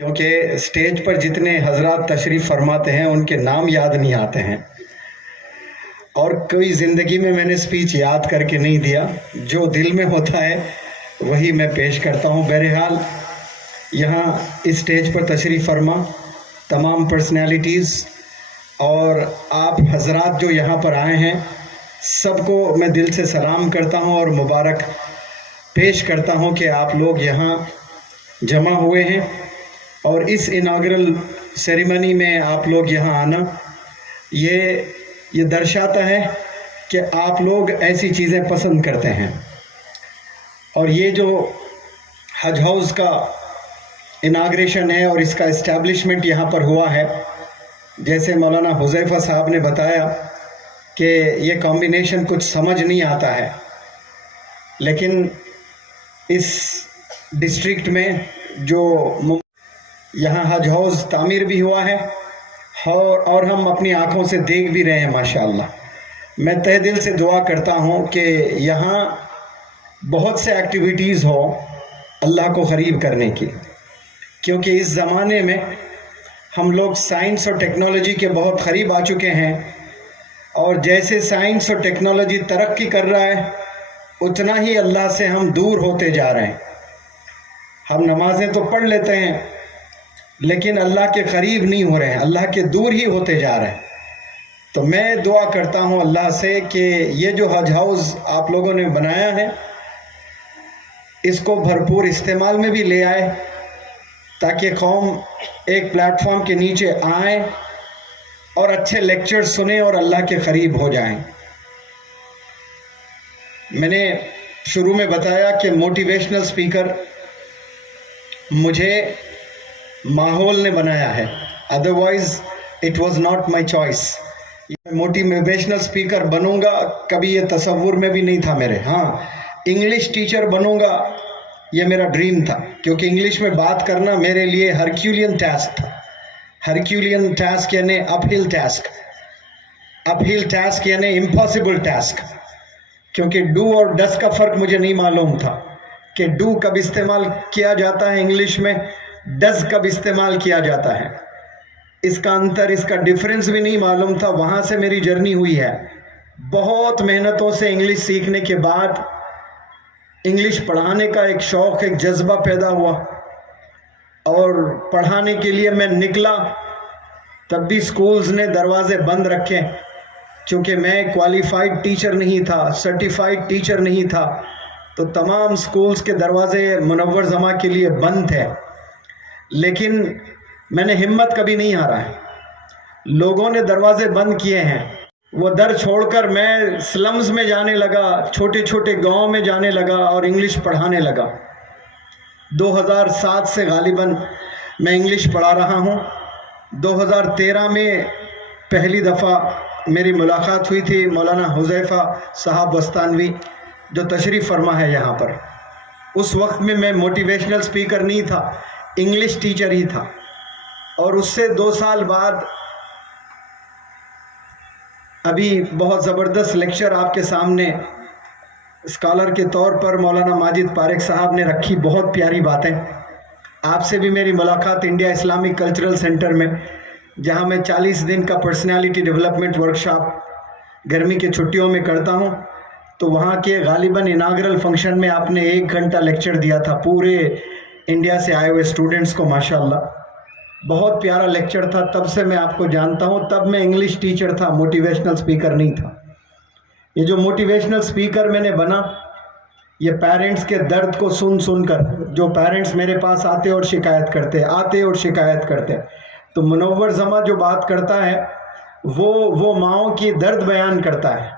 کیونکہ اسٹیج پر جتنے حضرات تشریف فرماتے ہیں ان کے نام یاد نہیں آتے ہیں، اور کوئی زندگی میں نے اسپیچ یاد کر کے نہیں دیا، جو دل میں ہوتا ہے وہی میں پیش کرتا ہوں۔ بہرحال یہاں اس اسٹیج پر تشریف فرما تمام پرسنالٹیز اور آپ حضرات جو یہاں پر آئے ہیں، سب کو میں دل سے سلام کرتا ہوں اور مبارک پیش کرتا ہوں کہ آپ لوگ یہاں جمع ہوئے ہیں، اور اس اناگرل سیریمنی میں آپ لوگ یہاں آنا یہ درشاتا ہے کہ آپ لوگ ایسی چیزیں پسند کرتے ہیں۔ اور یہ جو حج ہاؤس کا اناگریشن ہے اور اس کا اسٹیبلشمنٹ یہاں پر ہوا ہے، جیسے مولانا حذیفہ صاحب نے بتایا کہ یہ کمبینیشن کچھ سمجھ نہیں آتا ہے، لیکن اس ڈسٹرکٹ میں جو یہاں حج ہاؤس تعمیر بھی ہوا ہے اور ہم اپنی آنکھوں سے دیکھ بھی رہے ہیں ماشاءاللہ۔ میں تہ دل سے دعا کرتا ہوں کہ یہاں بہت سے ایکٹیویٹیز ہو اللہ کو قریب کرنے کی، کیونکہ اس زمانے میں ہم لوگ سائنس اور ٹیکنالوجی کے بہت قریب آ چکے ہیں، اور جیسے سائنس اور ٹیکنالوجی ترقی کر رہا ہے اتنا ہی اللہ سے ہم دور ہوتے جا رہے ہیں۔ ہم نمازیں تو پڑھ لیتے ہیں لیکن اللہ کے قریب نہیں ہو رہے ہیں، اللہ کے دور ہی ہوتے جا رہے ہیں۔ تو میں دعا کرتا ہوں اللہ سے کہ یہ جو حج ہاؤس آپ لوگوں نے بنایا ہے اس کو بھرپور استعمال میں بھی لے آئے، تاکہ قوم ایک پلیٹ فارم کے نیچے آئیں اور اچھے لیکچر سنیں اور اللہ کے قریب ہو جائیں۔ میں نے شروع میں بتایا کہ موٹیویشنل سپیکر مجھے ماحول نے بنایا ہے، otherwise it was not my choice. Motivational speaker بنوں گا کبھی یہ تصور میں بھی نہیں تھا میرے۔ ہاں، انگلش ٹیچر بنوں گا یہ میرا ڈریم تھا، کیونکہ انگلش میں بات کرنا میرے لیے ہرکیولین ٹاسک تھا۔ ہرکیولین ٹاسک یعنی اپ ہل ٹاسک، اپ ہل ٹاسک یعنی امپاسبل ٹاسک، کیونکہ ڈو اور ڈس کا فرق مجھے نہیں معلوم تھا کہ ڈو کب استعمال کیا جاتا ہے انگلش میں، ڈز کب استعمال کیا جاتا ہے، اس کا انتر، اس کا ڈیفرنس بھی نہیں معلوم تھا۔ وہاں سے میری جرنی ہوئی ہے، بہت محنتوں سے انگلش سیکھنے کے بعد انگلش پڑھانے کا ایک شوق، ایک جذبہ پیدا ہوا، اور پڑھانے کے لیے میں نکلا تب بھی سکولز نے دروازے بند رکھے، چونکہ میں کوالیفائڈ ٹیچر نہیں تھا، سرٹیفائڈ ٹیچر نہیں تھا، تو تمام سکولز کے دروازے منور زماں کے لیے بند تھے۔ لیکن میں نے ہمت کبھی نہیں ہارا ہے، لوگوں نے دروازے بند کیے ہیں، وہ در چھوڑ کر میں سلمز میں جانے لگا، چھوٹے چھوٹے گاؤں میں جانے لگا اور انگلش پڑھانے لگا۔ 2007 سے غالباً میں انگلش پڑھا رہا ہوں۔ 2013 میں پہلی دفعہ میری ملاقات ہوئی تھی مولانا حذیفہ صاحب بستانوی جو تشریف فرما ہے یہاں پر۔ اس وقت میں موٹیویشنل سپیکر نہیں تھا، انگلش ٹیچر ہی تھا، اور اس سے 2 سال بعد ابھی بہت زبردست لیکچر آپ کے سامنے اسکالر کے طور پر مولانا ماجد پارک صاحب نے رکھی، بہت پیاری باتیں۔ آپ سے بھی میری ملاقات انڈیا اسلامک کلچرل سینٹر میں، جہاں میں 40 دن کا پرسنالٹی ڈیولپمنٹ ورکشاپ گرمی کی چھٹیوں میں کرتا ہوں، تو وہاں کے غالباً اناگرل فنکشن میں آپ نے 1 گھنٹہ لیکچر دیا تھا پورے انڈیا سے آئے ہوئے اسٹوڈنٹس کو، ماشاءاللہ بہت پیارا لیکچر تھا۔ تب سے میں آپ کو جانتا ہوں، تب میں انگلش ٹیچر تھا، موٹیویشنل سپیکر نہیں تھا۔ یہ جو موٹیویشنل سپیکر میں نے بنا، یہ پیرنٹس کے درد کو سن کر، جو پیرنٹس میرے پاس آتے اور شکایت کرتے، تو منور زماں جو بات کرتا ہے وہ ماؤں کی درد بیان کرتا ہے،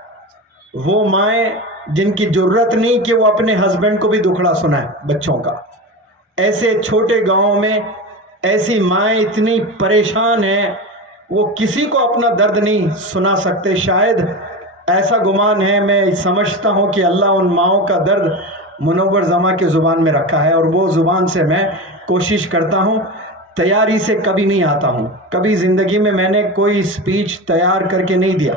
وہ مائیں جن کی جرت نہیں کہ وہ اپنے ہسبینڈ کو بھی دکھڑا سنائے بچوں کا۔ ایسے چھوٹے گاؤں میں ایسی مائیں اتنی پریشان ہیں، وہ کسی کو اپنا درد نہیں سنا سکتے۔ شاید ایسا گمان ہے، میں سمجھتا ہوں کہ اللہ ان ماؤں کا درد منور زماں کے زبان میں رکھا ہے، اور وہ زبان سے میں کوشش کرتا ہوں۔ تیاری سے کبھی نہیں آتا ہوں، کبھی زندگی میں نے کوئی سپیچ تیار کر کے نہیں دیا،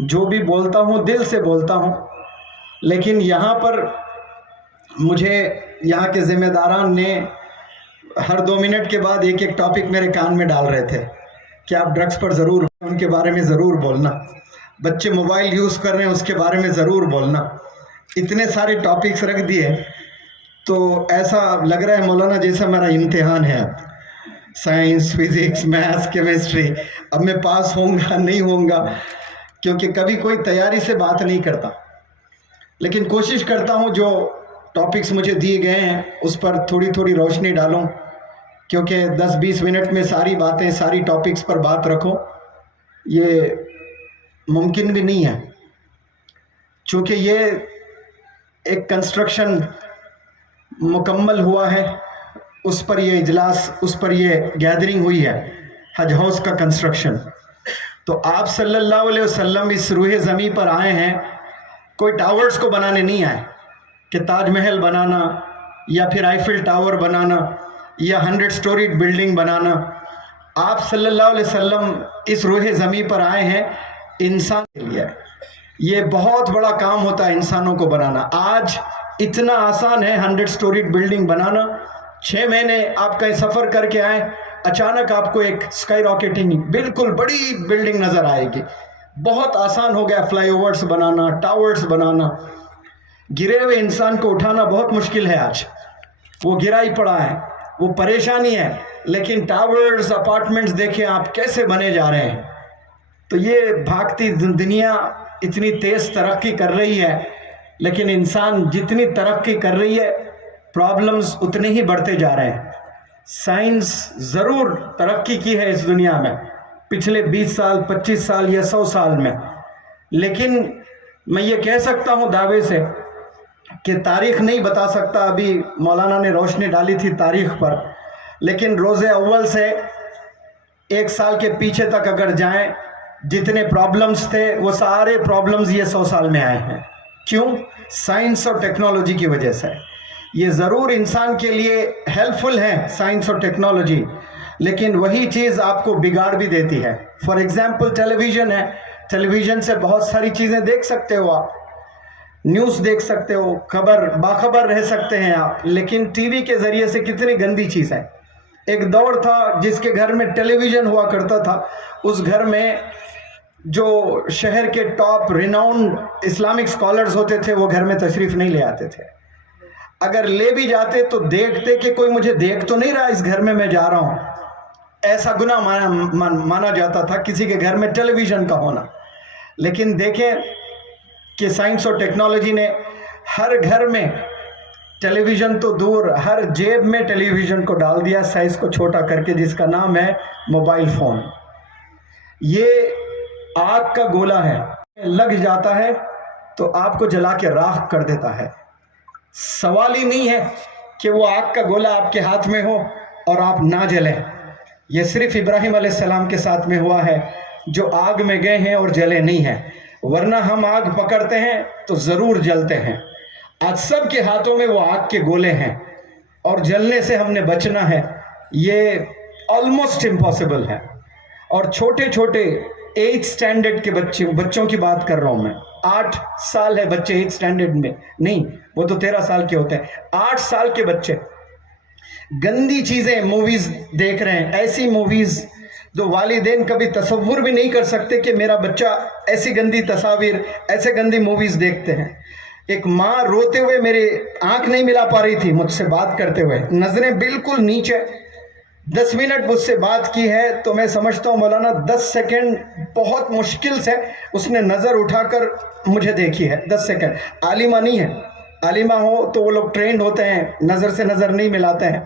جو بھی بولتا ہوں دل سے بولتا ہوں۔ لیکن یہاں پر مجھے یہاں کے ذمہ داران نے ہر 2 منٹ کے بعد ایک ٹاپک میرے کان میں ڈال رہے تھے کہ آپ ڈرگس پر ضرور ان کے بارے میں ضرور بولنا، بچے موبائل یوز کر رہے ہیں اس کے بارے میں ضرور بولنا. اتنے سارے ٹاپکس رکھ دیے تو ایسا لگ رہا ہے مولانا جیسا میرا امتحان ہے، سائنس، فزکس، میتھس، کیمسٹری. اب میں پاس ہوں گا نہیں ہوں گا، کیونکہ کبھی کوئی تیاری سے بات نہیں کرتا، لیکن کوشش کرتا ہوں جو ٹاپکس مجھے دیے گئے ہیں اس پر تھوڑی تھوڑی روشنی ڈالوں، کیونکہ 10-20 منٹ میں ساری باتیں ساری ٹاپکس پر بات رکھوں یہ ممکن بھی نہیں ہے. چونکہ یہ ایک کنسٹرکشن مکمل ہوا ہے، اس پر یہ اجلاس، اس پر یہ گیدرنگ ہوئی ہے، حج ہاؤس کا کنسٹرکشن. تو آپ صلی اللہ علیہ وسلم اس روح زمین پر آئے ہیں، کوئی ٹاورز کو بنانے نہیں آئے کہ تاج محل بنانا یا پھر آئیفل ٹاور بنانا یا 100 سٹوری بلڈنگ بنانا. آپ صلی اللہ علیہ وسلم اس روح زمین پر آئے ہیں انسان کے لیے. یہ بہت بڑا کام ہوتا ہے انسانوں کو بنانا. آج اتنا آسان ہے 100 سٹوری بلڈنگ بنانا. 6 مہینے آپ کہیں سفر کر کے آئیں، اچانک آپ کو ایک اسکائی راکٹنگ بالکل بڑی بلڈنگ نظر آئے گی. بہت آسان ہو گیا فلائی اوورس بنانا، ٹاورز بنانا. گرے ہوئے انسان کو اٹھانا بہت مشکل ہے آج، وہ گرا ہی پڑا ہے، وہ پریشانی ہے. لیکن ٹاورز، اپارٹمنٹس دیکھیں آپ کیسے بنے جا رہے ہیں. تو یہ بھاگتی دنیا اتنی تیز ترقی کر رہی ہے، لیکن انسان جتنی ترقی کر رہی ہے پرابلمز اتنے ہی بڑھتے جا رہے ہیں. سائنس ضرور ترقی کی ہے اس دنیا میں پچھلے 20 سال، 25 سال یا 100 سال میں، لیکن میں یہ کہہ سکتا ہوں دعوے سے کہ تاریخ نہیں بتا سکتا. ابھی مولانا نے روشنی ڈالی تھی تاریخ پر، لیکن روز اول سے 1 سال کے پیچھے تک اگر جائیں، جتنے پرابلمز تھے وہ سارے پرابلمز یہ 100 سال میں آئے ہیں. کیوں؟ سائنس اور ٹیکنالوجی کی وجہ سے. یہ ضرور انسان کے لیے ہیلپ فل ہے سائنس اور ٹیکنالوجی، لیکن وہی چیز آپ کو بگاڑ بھی دیتی ہے. فار ایگزامپل ٹیلی ویژن ہے، ٹیلی ویژن سے بہت ساری چیزیں دیکھ سکتے ہو آپ، نیوز دیکھ سکتے ہو، باخبر رہ سکتے ہیں آپ. لیکن ٹی وی کے ذریعے سے کتنی گندی چیز ہے. ایک دور تھا جس کے گھر میں ٹیلی ویژن ہوا کرتا تھا، اس گھر میں جو شہر کے ٹاپ ریناؤنڈ اسلامک سکالرز ہوتے تھے وہ گھر میں تشریف نہیں لے آتے تھے. اگر لے بھی جاتے تو دیکھتے کہ کوئی مجھے دیکھ تو نہیں رہا اس گھر میں جا رہا ہوں. ایسا گناہ مانا جاتا تھا کسی کے گھر میں ٹیلی ویژن کا ہونا. لیکن دیکھیں کہ سائنس اور ٹیکنالوجی نے ہر گھر میں ٹیلی ویژن تو دور، ہر جیب میں ٹیلی ویژن کو ڈال دیا سائز کو چھوٹا کر کے، جس کا نام ہے موبائل فون. یہ آگ کا گولا ہے، لگ جاتا ہے تو آپ کو جلا کے راکھ کر دیتا ہے. سوال ہی نہیں ہے کہ وہ آگ کا گولا آپ کے ہاتھ میں ہو اور آپ نہ جلیں. یہ صرف ابراہیم علیہ السلام کے ساتھ میں ہوا ہے جو آگ میں گئے ہیں اور جلے نہیں ہیں، ورنہ ہم آگ پکڑتے ہیں تو ضرور جلتے ہیں. آج سب کے ہاتھوں میں وہ آگ کے گولے ہیں اور جلنے سے ہم نے بچنا ہے. یہ آلموسٹ امپاسبل ہے. اور چھوٹے چھوٹے 8 سٹینڈرڈ کے بچوں کی بات کر رہا ہوں میں. 8 سال ہے بچے 8 سٹینڈرڈ میں نہیں، وہ تو 13 سال کے ہوتے ہیں. 8 سال کے بچے گندی چیزیں موویز دیکھ رہے ہیں، ایسی موویز جو والدین کبھی تصور بھی نہیں کر سکتے کہ میرا بچہ ایسی گندی تصاویر، ایسے گندی موویز دیکھتے ہیں. ایک ماں روتے ہوئے میری آنکھ نہیں ملا پا رہی تھی مجھ سے بات کرتے ہوئے، نظریں بالکل نیچے. 10 منٹ مجھ سے بات کی ہے تو میں سمجھتا ہوں مولانا 10 سیکنڈ بہت مشکل سے اس نے نظر اٹھا کر مجھے دیکھی ہے. 10 سیکنڈ. عالمہ نہیں ہے، عالمہ ہو تو وہ لوگ ٹرینڈ ہوتے ہیں، نظر سے نظر نہیں ملاتے ہیں.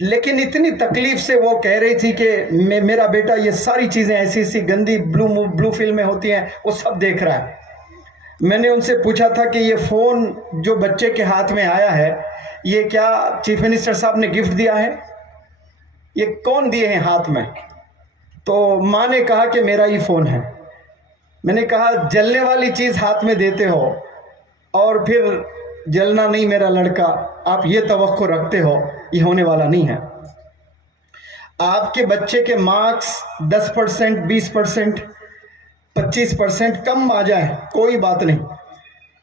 لیکن اتنی تکلیف سے وہ کہہ رہی تھی کہ میرا بیٹا یہ ساری چیزیں ایسی ایسی گندی بلو فلمیں ہوتی ہیں وہ سب دیکھ رہا ہے. میں نے ان سے پوچھا تھا کہ یہ فون جو بچے کے ہاتھ میں آیا ہے یہ کیا چیف منسٹر صاحب نے گفٹ دیا ہے؟ یہ کون دیے ہیں ہاتھ میں؟ تو ماں نے کہا کہ میرا ہی فون ہے. میں نے کہا جلنے والی چیز ہاتھ میں دیتے ہو اور پھر جلنا نہیں میرا لڑکا، آپ یہ توقع رکھتے ہو، یہ ہونے والا نہیں ہے. آپ کے بچے کے مارکس 10%، 20%، 25% کم آ جائے کوئی بات نہیں،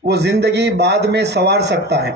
وہ زندگی بعد میں سنوار سکتا ہے.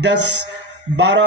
10, 12,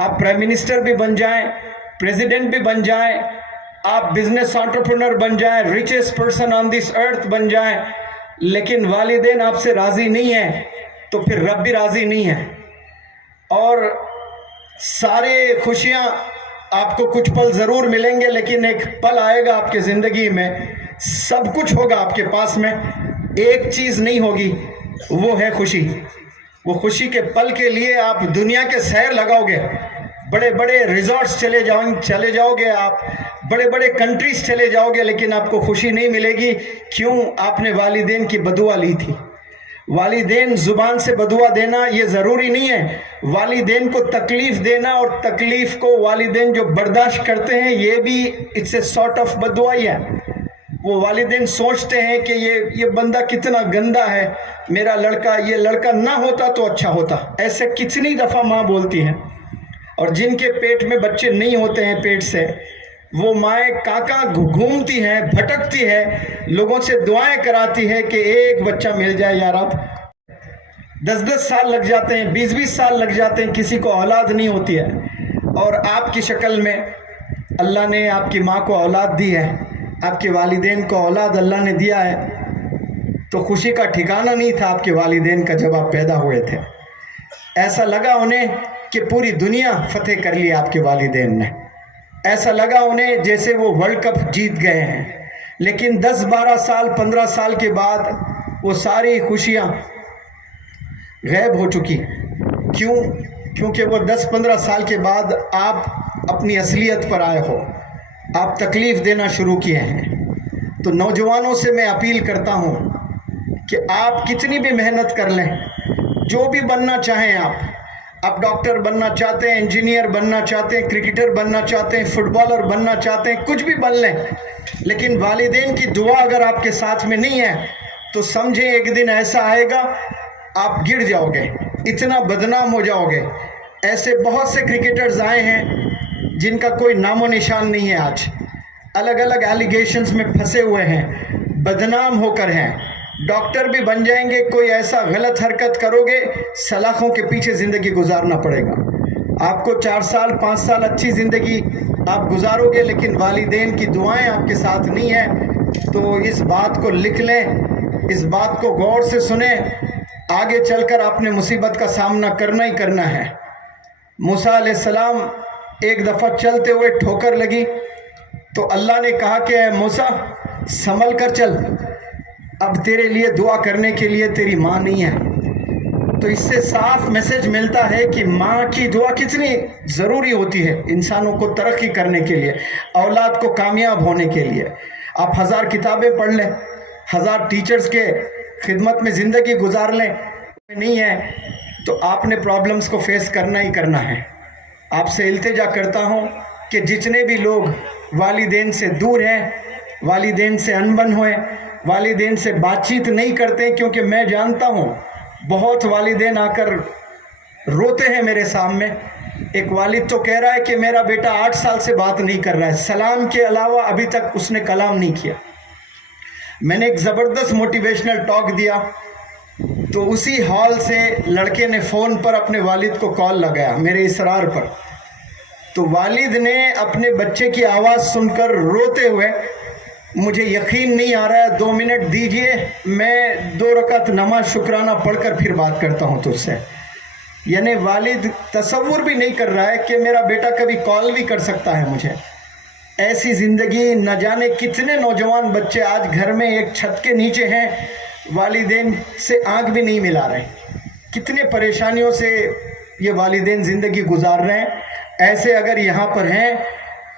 آپ پرائم منسٹر بھی بن جائیں, پریزیڈنٹ بھی بن جائیں, آپ بزنس انٹرپرینر بن جائیں, ریچسٹ پرسن آن دس ارتھ بن جائیں, لیکن والدین آپ سے راضی نہیں ہیں تو پھر رب بھی راضی نہیں ہے. اور سارے خوشیاں آپ کو کچھ پل ضرور ملیں گے, لیکن ایک پل آئے گا آپ کے زندگی میں, سب کچھ ہوگا آپ کے پاس میں, ایک چیز نہیں ہوگی, وہ ہے خوشی. وہ خوشی کے پل کے لیے آپ دنیا کے سیر لگاؤ گے, بڑے بڑے ریزورٹس چلے جاؤ گے, آپ بڑے بڑے کنٹریز چلے جاؤ گے, لیکن آپ کو خوشی نہیں ملے گی. کیوں؟ آپ نے والدین کی بدعا لی تھی. والدین زبان سے بدعا دینا یہ ضروری نہیں ہے, والدین کو تکلیف دینا اور تکلیف کو والدین جو برداشت کرتے ہیں یہ بھی اٹس اے سارٹ آف بدعا ہی ہے. وہ والدین سوچتے ہیں کہ یہ بندہ کتنا گندا ہے, میرا لڑکا, یہ لڑکا نہ ہوتا تو اچھا ہوتا. ایسے کتنی دفعہ ماں بولتی ہیں. اور جن کے پیٹ میں بچے نہیں ہوتے ہیں پیٹ سے, وہ مائیں کاکا گھومتی ہیں, بھٹکتی ہے, لوگوں سے دعائیں کراتی ہے کہ ایک بچہ مل جائے یا رب. 10 سال لگ جاتے ہیں, 20 سال لگ جاتے ہیں, کسی کو اولاد نہیں ہوتی ہے. اور آپ کی شکل میں اللہ نے آپ کی ماں کو اولاد دی ہے, آپ کے والدین کو اولاد اللہ نے دیا ہے, تو خوشی کا ٹھکانہ نہیں تھا آپ کے والدین کا جب آپ پیدا ہوئے تھے. ایسا لگا انہیں کہ پوری دنیا فتح کر لی آپ کے والدین نے, ایسا لگا انہیں جیسے وہ ورلڈ کپ جیت گئے ہیں. لیکن 10-12 سال 15 سال کے بعد وہ ساری خوشیاں غائب ہو چکی. کیوں؟ کیونکہ وہ 10-15 سال کے بعد آپ اپنی اصلیت پر آئے ہو, آپ تکلیف دینا شروع کیے ہیں. تو نوجوانوں سے میں اپیل کرتا ہوں کہ آپ کتنی بھی محنت کر لیں, جو بھی بننا چاہیں آپ ڈاکٹر بننا چاہتے ہیں, انجینئر بننا چاہتے ہیں, کرکٹر بننا چاہتے ہیں, فٹ بالر بننا چاہتے ہیں, کچھ بھی بن لیں, لیکن والدین کی دعا اگر آپ کے ساتھ میں نہیں ہے تو سمجھیں ایک دن ایسا آئے گا آپ گر جاؤ گے, اتنا بدنام ہو جاؤ گے. ایسے بہت سے کرکٹرز آئے ہیں جن کا کوئی نام و نشان نہیں ہے, آج الگ الگ ایلیگیشنز میں پھنسے ہوئے ہیں, بدنام ہو کر ہیں. ڈاکٹر بھی بن جائیں گے, کوئی ایسا غلط حرکت کرو گے, سلاخوں کے پیچھے زندگی گزارنا پڑے گا. آپ کو 4 سال 5 سال اچھی زندگی آپ گزارو گے, لیکن والدین کی دعائیں آپ کے ساتھ نہیں ہیں. تو اس بات کو لکھ لیں, اس بات کو غور سے سنیں, آگے چل کر آپ نے مصیبت کا سامنا کرنا ہی کرنا ہے. موسیٰ علیہ السلام ایک دفعہ چلتے ہوئے ٹھوکر لگی تو اللہ نے کہا کہ اے موسیٰ سنبھل کر چل, اب تیرے لیے دعا کرنے کے لیے تیری ماں نہیں ہے. تو اس سے صاف میسج ملتا ہے کہ ماں کی دعا کتنی ضروری ہوتی ہے انسانوں کو ترقی کرنے کے لیے, اولاد کو کامیاب ہونے کے لیے. آپ 1000 کتابیں پڑھ لیں, 1000 ٹیچرز کے خدمت میں زندگی گزار لیں, نہیں ہے تو آپ نے پرابلمز کو فیس کرنا ہی کرنا ہے. آپ سے التجا کرتا ہوں کہ جتنے بھی لوگ والدین سے دور ہیں, والدین سے انبن ہوئے, والدین سے بات چیت نہیں کرتے, کیونکہ میں جانتا ہوں بہت والدین آ کر روتے ہیں میرے سامنے. ایک والد تو کہہ رہا ہے کہ میرا بیٹا 8 سال سے بات نہیں کر رہا ہے, سلام کے علاوہ ابھی تک اس نے کلام نہیں کیا. میں نے ایک زبردست موٹیویشنل ٹاک دیا تو اسی ہال سے لڑکے نے فون پر اپنے والد کو کال لگایا میرے اصرار پر. تو والد نے اپنے بچے کی آواز سن کر روتے ہوئے, مجھے یقین نہیں آ رہا ہے, 2 منٹ دیجئے, میں 2 رکعت نماز شکرانہ پڑھ کر پھر بات کرتا ہوں تجھ سے. یعنی والد تصور بھی نہیں کر رہا ہے کہ میرا بیٹا کبھی کال بھی کر سکتا ہے مجھے. ایسی زندگی نہ جانے کتنے نوجوان بچے آج گھر میں ایک چھت کے نیچے ہیں, والدین سے آنکھ بھی نہیں ملا رہے, کتنے پریشانیوں سے یہ والدین زندگی گزار رہے ہیں. ایسے اگر یہاں پر ہیں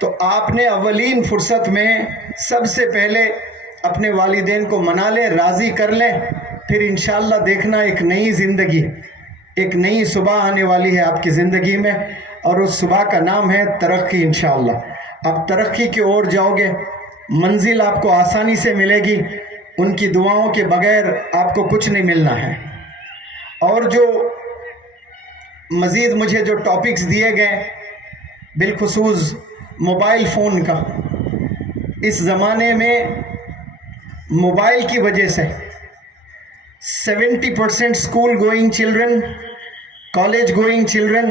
تو آپ نے اولین فرصت میں سب سے پہلے اپنے والدین کو منا لیں, راضی کر لیں, پھر انشاءاللہ دیکھنا ایک نئی زندگی, ایک نئی صبح آنے والی ہے آپ کی زندگی میں, اور اس صبح کا نام ہے ترقی. انشاءاللہ آپ ترقی کی اور جاؤ گے, منزل آپ کو آسانی سے ملے گی, ان کی دعاؤں کے بغیر آپ کو کچھ نہیں ملنا ہے. اور جو مزید مجھے جو ٹاپکس دیے گئے, بالخصوص موبائل فون کا, اس زمانے میں موبائل کی وجہ سے 70% school going children, college going children,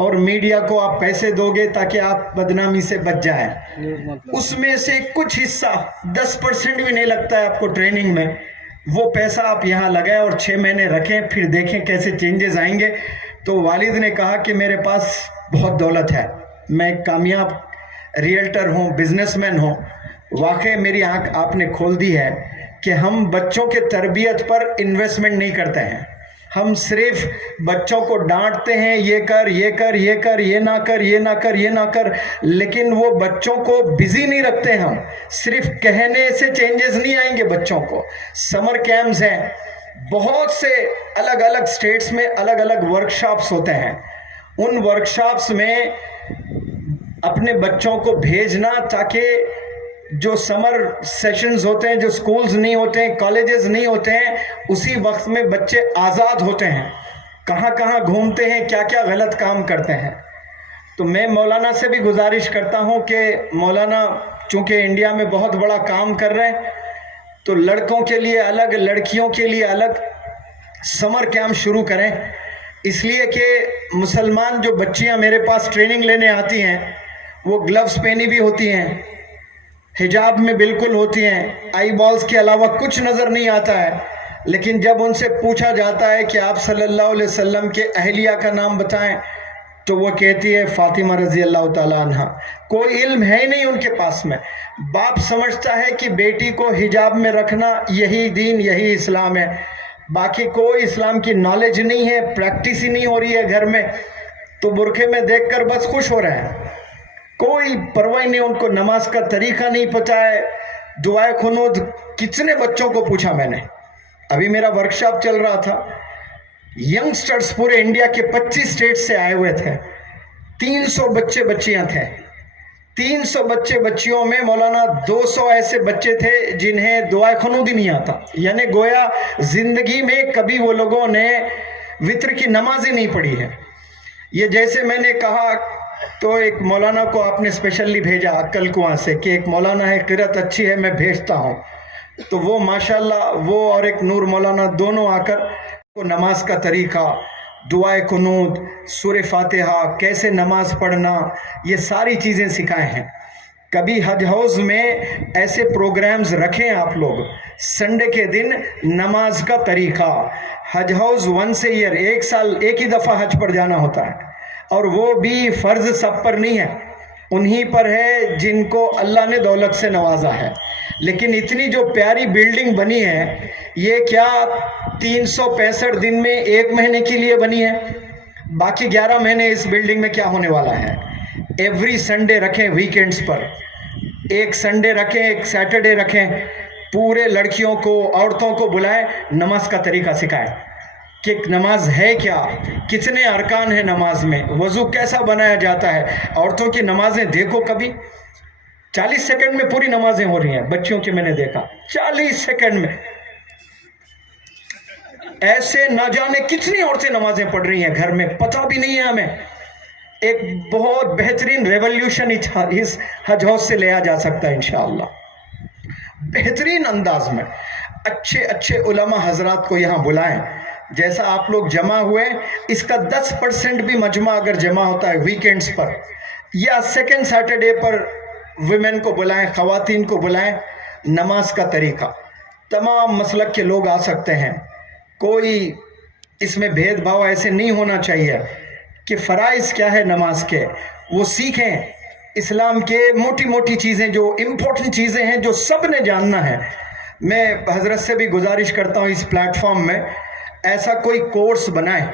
اور میڈیا کو آپ پیسے دو گے تاکہ آپ بدنامی سے بچ جائیں. اس میں سے کچھ حصہ 10% بھی نہیں لگتا ہے آپ کو ٹریننگ میں. وہ پیسہ آپ یہاں لگائیں اور 6 مہینے رکھیں, پھر دیکھیں کیسے چینجز آئیں گے. تو والد نے کہا کہ میرے پاس بہت دولت ہے, میں ایک کامیاب ریئلٹر ہوں, بزنس مین ہوں. واقعی میری آنکھ آپ نے کھول دی ہے کہ ہم بچوں کے تربیت پر انویسٹمنٹ نہیں کرتے ہیں. ہم صرف بچوں کو ڈانٹتے ہیں, یہ کر, یہ کر, یہ کر, یہ نہ کر, یہ نہ کر, یہ نہ کر, لیکن وہ بچوں کو بزی نہیں رکھتے. ہم صرف کہنے سے چینجز نہیں آئیں گے بچوں کو. سمر کیمپس ہیں بہت سے, الگ الگ سٹیٹس میں الگ الگ ورکشاپس ہوتے ہیں. ان ورکشاپس میں اپنے بچوں کو بھیجنا تاکہ جو سمر سیشنز ہوتے ہیں, جو سکولز نہیں ہوتے ہیں, کالجز نہیں ہوتے ہیں, اسی وقت میں بچے آزاد ہوتے ہیں, کہاں کہاں گھومتے ہیں, کیا کیا غلط کام کرتے ہیں. تو میں مولانا سے بھی گزارش کرتا ہوں کہ مولانا چونکہ انڈیا میں بہت بڑا کام کر رہے ہیں, تو لڑکوں کے لیے الگ, لڑکیوں کے لیے الگ سمر کیمپ شروع کریں. اس لیے کہ مسلمان جو بچیاں میرے پاس ٹریننگ لینے آتی ہیں وہ گلوز پہنی بھی ہوتی ہیں, حجاب میں بالکل ہوتی ہیں, آئی بالز کے علاوہ کچھ نظر نہیں آتا ہے. لیکن جب ان سے پوچھا جاتا ہے کہ آپ صلی اللہ علیہ وسلم کے اہلیہ کا نام بتائیں, تو وہ کہتی ہے فاطمہ رضی اللہ تعالیٰ عنہ. کوئی علم ہے ہی نہیں ان کے پاس میں. باپ سمجھتا ہے کہ بیٹی کو حجاب میں رکھنا یہی دین, یہی اسلام ہے. باقی کوئی اسلام کی نالج نہیں ہے, پریکٹس ہی نہیں ہو رہی ہے گھر میں, تو برقعے میں دیکھ کر بس خوش ہو رہے ہیں. کوئی پرواہ نہیں, ان کو نماز کا طریقہ نہیں پتہ ہے. دعائے قنوت کتنے بچوں کو پوچھا میں نے, ابھی میرا ورکشاپ چل رہا تھا, ینگسٹرز پورے انڈیا کے 25 اسٹیٹ سے آئے ہوئے تھے. 300 بچے بچیاں تھے. 300 بچے بچیوں میں مولانا 200 ایسے بچے تھے جنہیں دعائے قنوت ہی نہیں آتا. یعنی گویا زندگی میں کبھی وہ لوگوں نے وتر کی نماز ہی نہیں پڑھی ہے. یہ جیسے میں نے کہا تو ایک مولانا کو آپ نے اسپیشلی بھیجا عقل کنواں سے کہ ایک مولانا ہے, قرأت اچھی ہے, میں بھیجتا ہوں. تو وہ ماشاءاللہ وہ اور ایک نور مولانا دونوں آ کر کو نماز کا طریقہ, دعائے قنوت, سورہ فاتحہ, کیسے نماز پڑھنا, یہ ساری چیزیں سکھائے ہیں. کبھی حج ہاؤس میں ایسے پروگرامز رکھیں آپ لوگ, سنڈے کے دن نماز کا طریقہ. حج ہاؤس ونس اے ایئر, ایک سال ایک ہی دفعہ حج پر جانا ہوتا ہے, اور وہ بھی فرض سب پر نہیں ہے, انہی پر ہے جن کو اللہ نے دولت سے نوازا ہے. لیکن اتنی جو پیاری بلڈنگ بنی ہے, یہ کیا 365 دن میں 1 مہینے کے لیے بنی ہے؟ باقی 11 مہینے اس بلڈنگ میں کیا ہونے والا ہے؟ ایوری سنڈے رکھیں, ویکینڈز پر ایک سنڈے رکھیں, ایک سیٹرڈے رکھیں, پورے لڑکیوں کو, عورتوں کو بلائیں, نماز کا طریقہ سکھائیں کہ نماز ہے کیا, کتنے ارکان ہیں نماز میں, وضو کیسا بنایا جاتا ہے. عورتوں کی نمازیں دیکھو, کبھی 40 سیکنڈ میں پوری نمازیں ہو رہی ہیں. بچیوں کی میں نے دیکھا 40 سیکنڈ میں, ایسے نہ جانے کتنی عورتیں نمازیں پڑھ رہی ہیں گھر میں, پتہ بھی نہیں ہے ہمیں. ایک بہت بہترین ریولیوشن اس حج ہاؤس سے لیا جا سکتا ہے انشاءاللہ, بہترین انداز میں. اچھے اچھے علماء حضرات کو یہاں بلائیں. جیسا آپ لوگ جمع ہوئے, اس کا 10% بھی مجمع اگر جمع ہوتا ہے ویکینڈز پر یا سیکنڈ سیٹرڈے پر, ویمن کو بلائیں, خواتین کو بلائیں. نماز کا طریقہ تمام مسلک کے لوگ آ سکتے ہیں, کوئی اس میں بھید بھاؤ ایسے نہیں ہونا چاہیے کہ فرائض کیا ہے نماز کے, وہ سیکھیں. اسلام کے موٹی موٹی چیزیں, جو امپورٹنٹ چیزیں ہیں, جو سب نے جاننا ہے. میں حضرت سے بھی گزارش کرتا ہوں اس پلیٹ فارم میں ایسا کوئی کورس بنائیں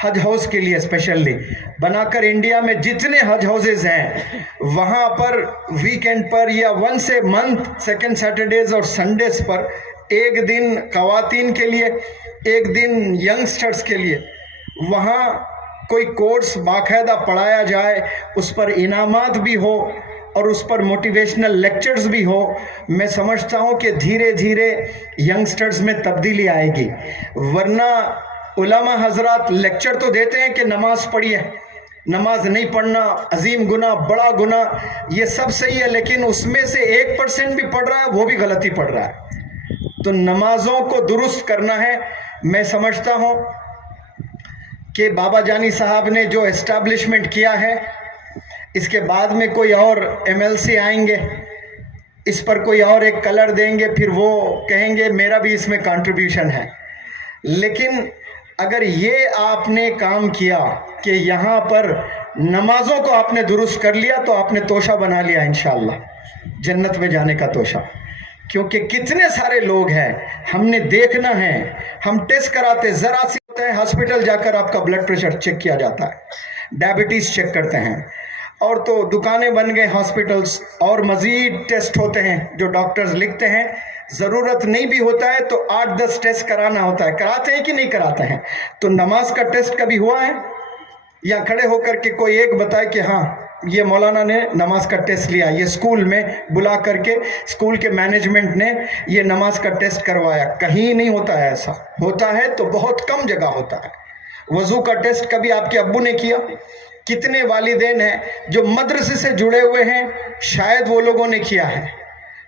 حج ہاؤس کے لیے, اسپیشلی بنا کر انڈیا میں جتنے حج ہاؤسز ہیں وہاں پر ویکینڈ پر یا once a month second Saturdays اور سنڈیز پر ایک دن خواتین کے لیے, ایک دن ینگسٹرز کے لیے وہاں کوئی کورس باقاعدہ پڑھایا جائے, اس پر انعامات بھی ہو اور اس پر موٹیویشنل لیکچرز بھی ہو. میں سمجھتا ہوں کہ دھیرے دھیرے ینگسٹرز میں تبدیلی آئے گی. ورنہ علماء حضرات لیکچر تو دیتے ہیں کہ نماز پڑھیے, نماز نہیں پڑھنا عظیم گناہ, بڑا گناہ, یہ سب صحیح ہے, لیکن اس میں سے 1% بھی پڑھ رہا ہے وہ بھی غلطی پڑھ رہا ہے. تو نمازوں کو درست کرنا ہے. میں سمجھتا ہوں کہ بابا جانی صاحب نے جو اسٹیبلشمنٹ کیا ہے، اس کے بعد میں کوئی اور MLC آئیں گے، اس پر کوئی اور ایک کلر دیں گے، پھر وہ کہیں گے میرا بھی اس میں کنٹریبیوشن ہے. لیکن اگر یہ آپ نے کام کیا کہ یہاں پر نمازوں کو آپ نے درست کر لیا تو آپ نے توشہ بنا لیا انشاءاللہ جنت میں جانے کا توشہ. کیونکہ کتنے سارے لوگ ہیں، ہم نے دیکھنا ہے، ہم ٹیسٹ کراتے، ذرا سی ہوتا ہے ہاسپٹل جا کر آپ کا بلڈ پریشر چیک کیا جاتا ہے، ڈائبٹیز چیک کرتے ہیں، اور تو دکانیں بن گئے ہاسپٹلز، اور مزید ٹیسٹ ہوتے ہیں جو ڈاکٹرز لکھتے ہیں. ضرورت نہیں بھی ہوتا ہے تو 8-10 ٹیسٹ کرانا ہوتا ہے. کراتے ہیں کہ نہیں کراتے ہیں؟ تو نماز کا ٹیسٹ کبھی ہوا ہے؟ یا کھڑے ہو کر کے کوئی ایک بتائے کہ ہاں یہ مولانا نے نماز کا ٹیسٹ لیا، یہ اسکول میں بلا کر کے اسکول کے مینجمنٹ نے یہ نماز کا ٹیسٹ کروایا؟ کہیں نہیں ہوتا ہے ایسا. ہوتا ہے تو بہت کم جگہ ہوتا ہے. وضو کا ٹیسٹ کبھی آپ کے ابو نے کیا؟ کتنے والدین ہیں جو مدرسے سے جڑے ہوئے ہیں، شاید وہ لوگوں نے کیا ہے.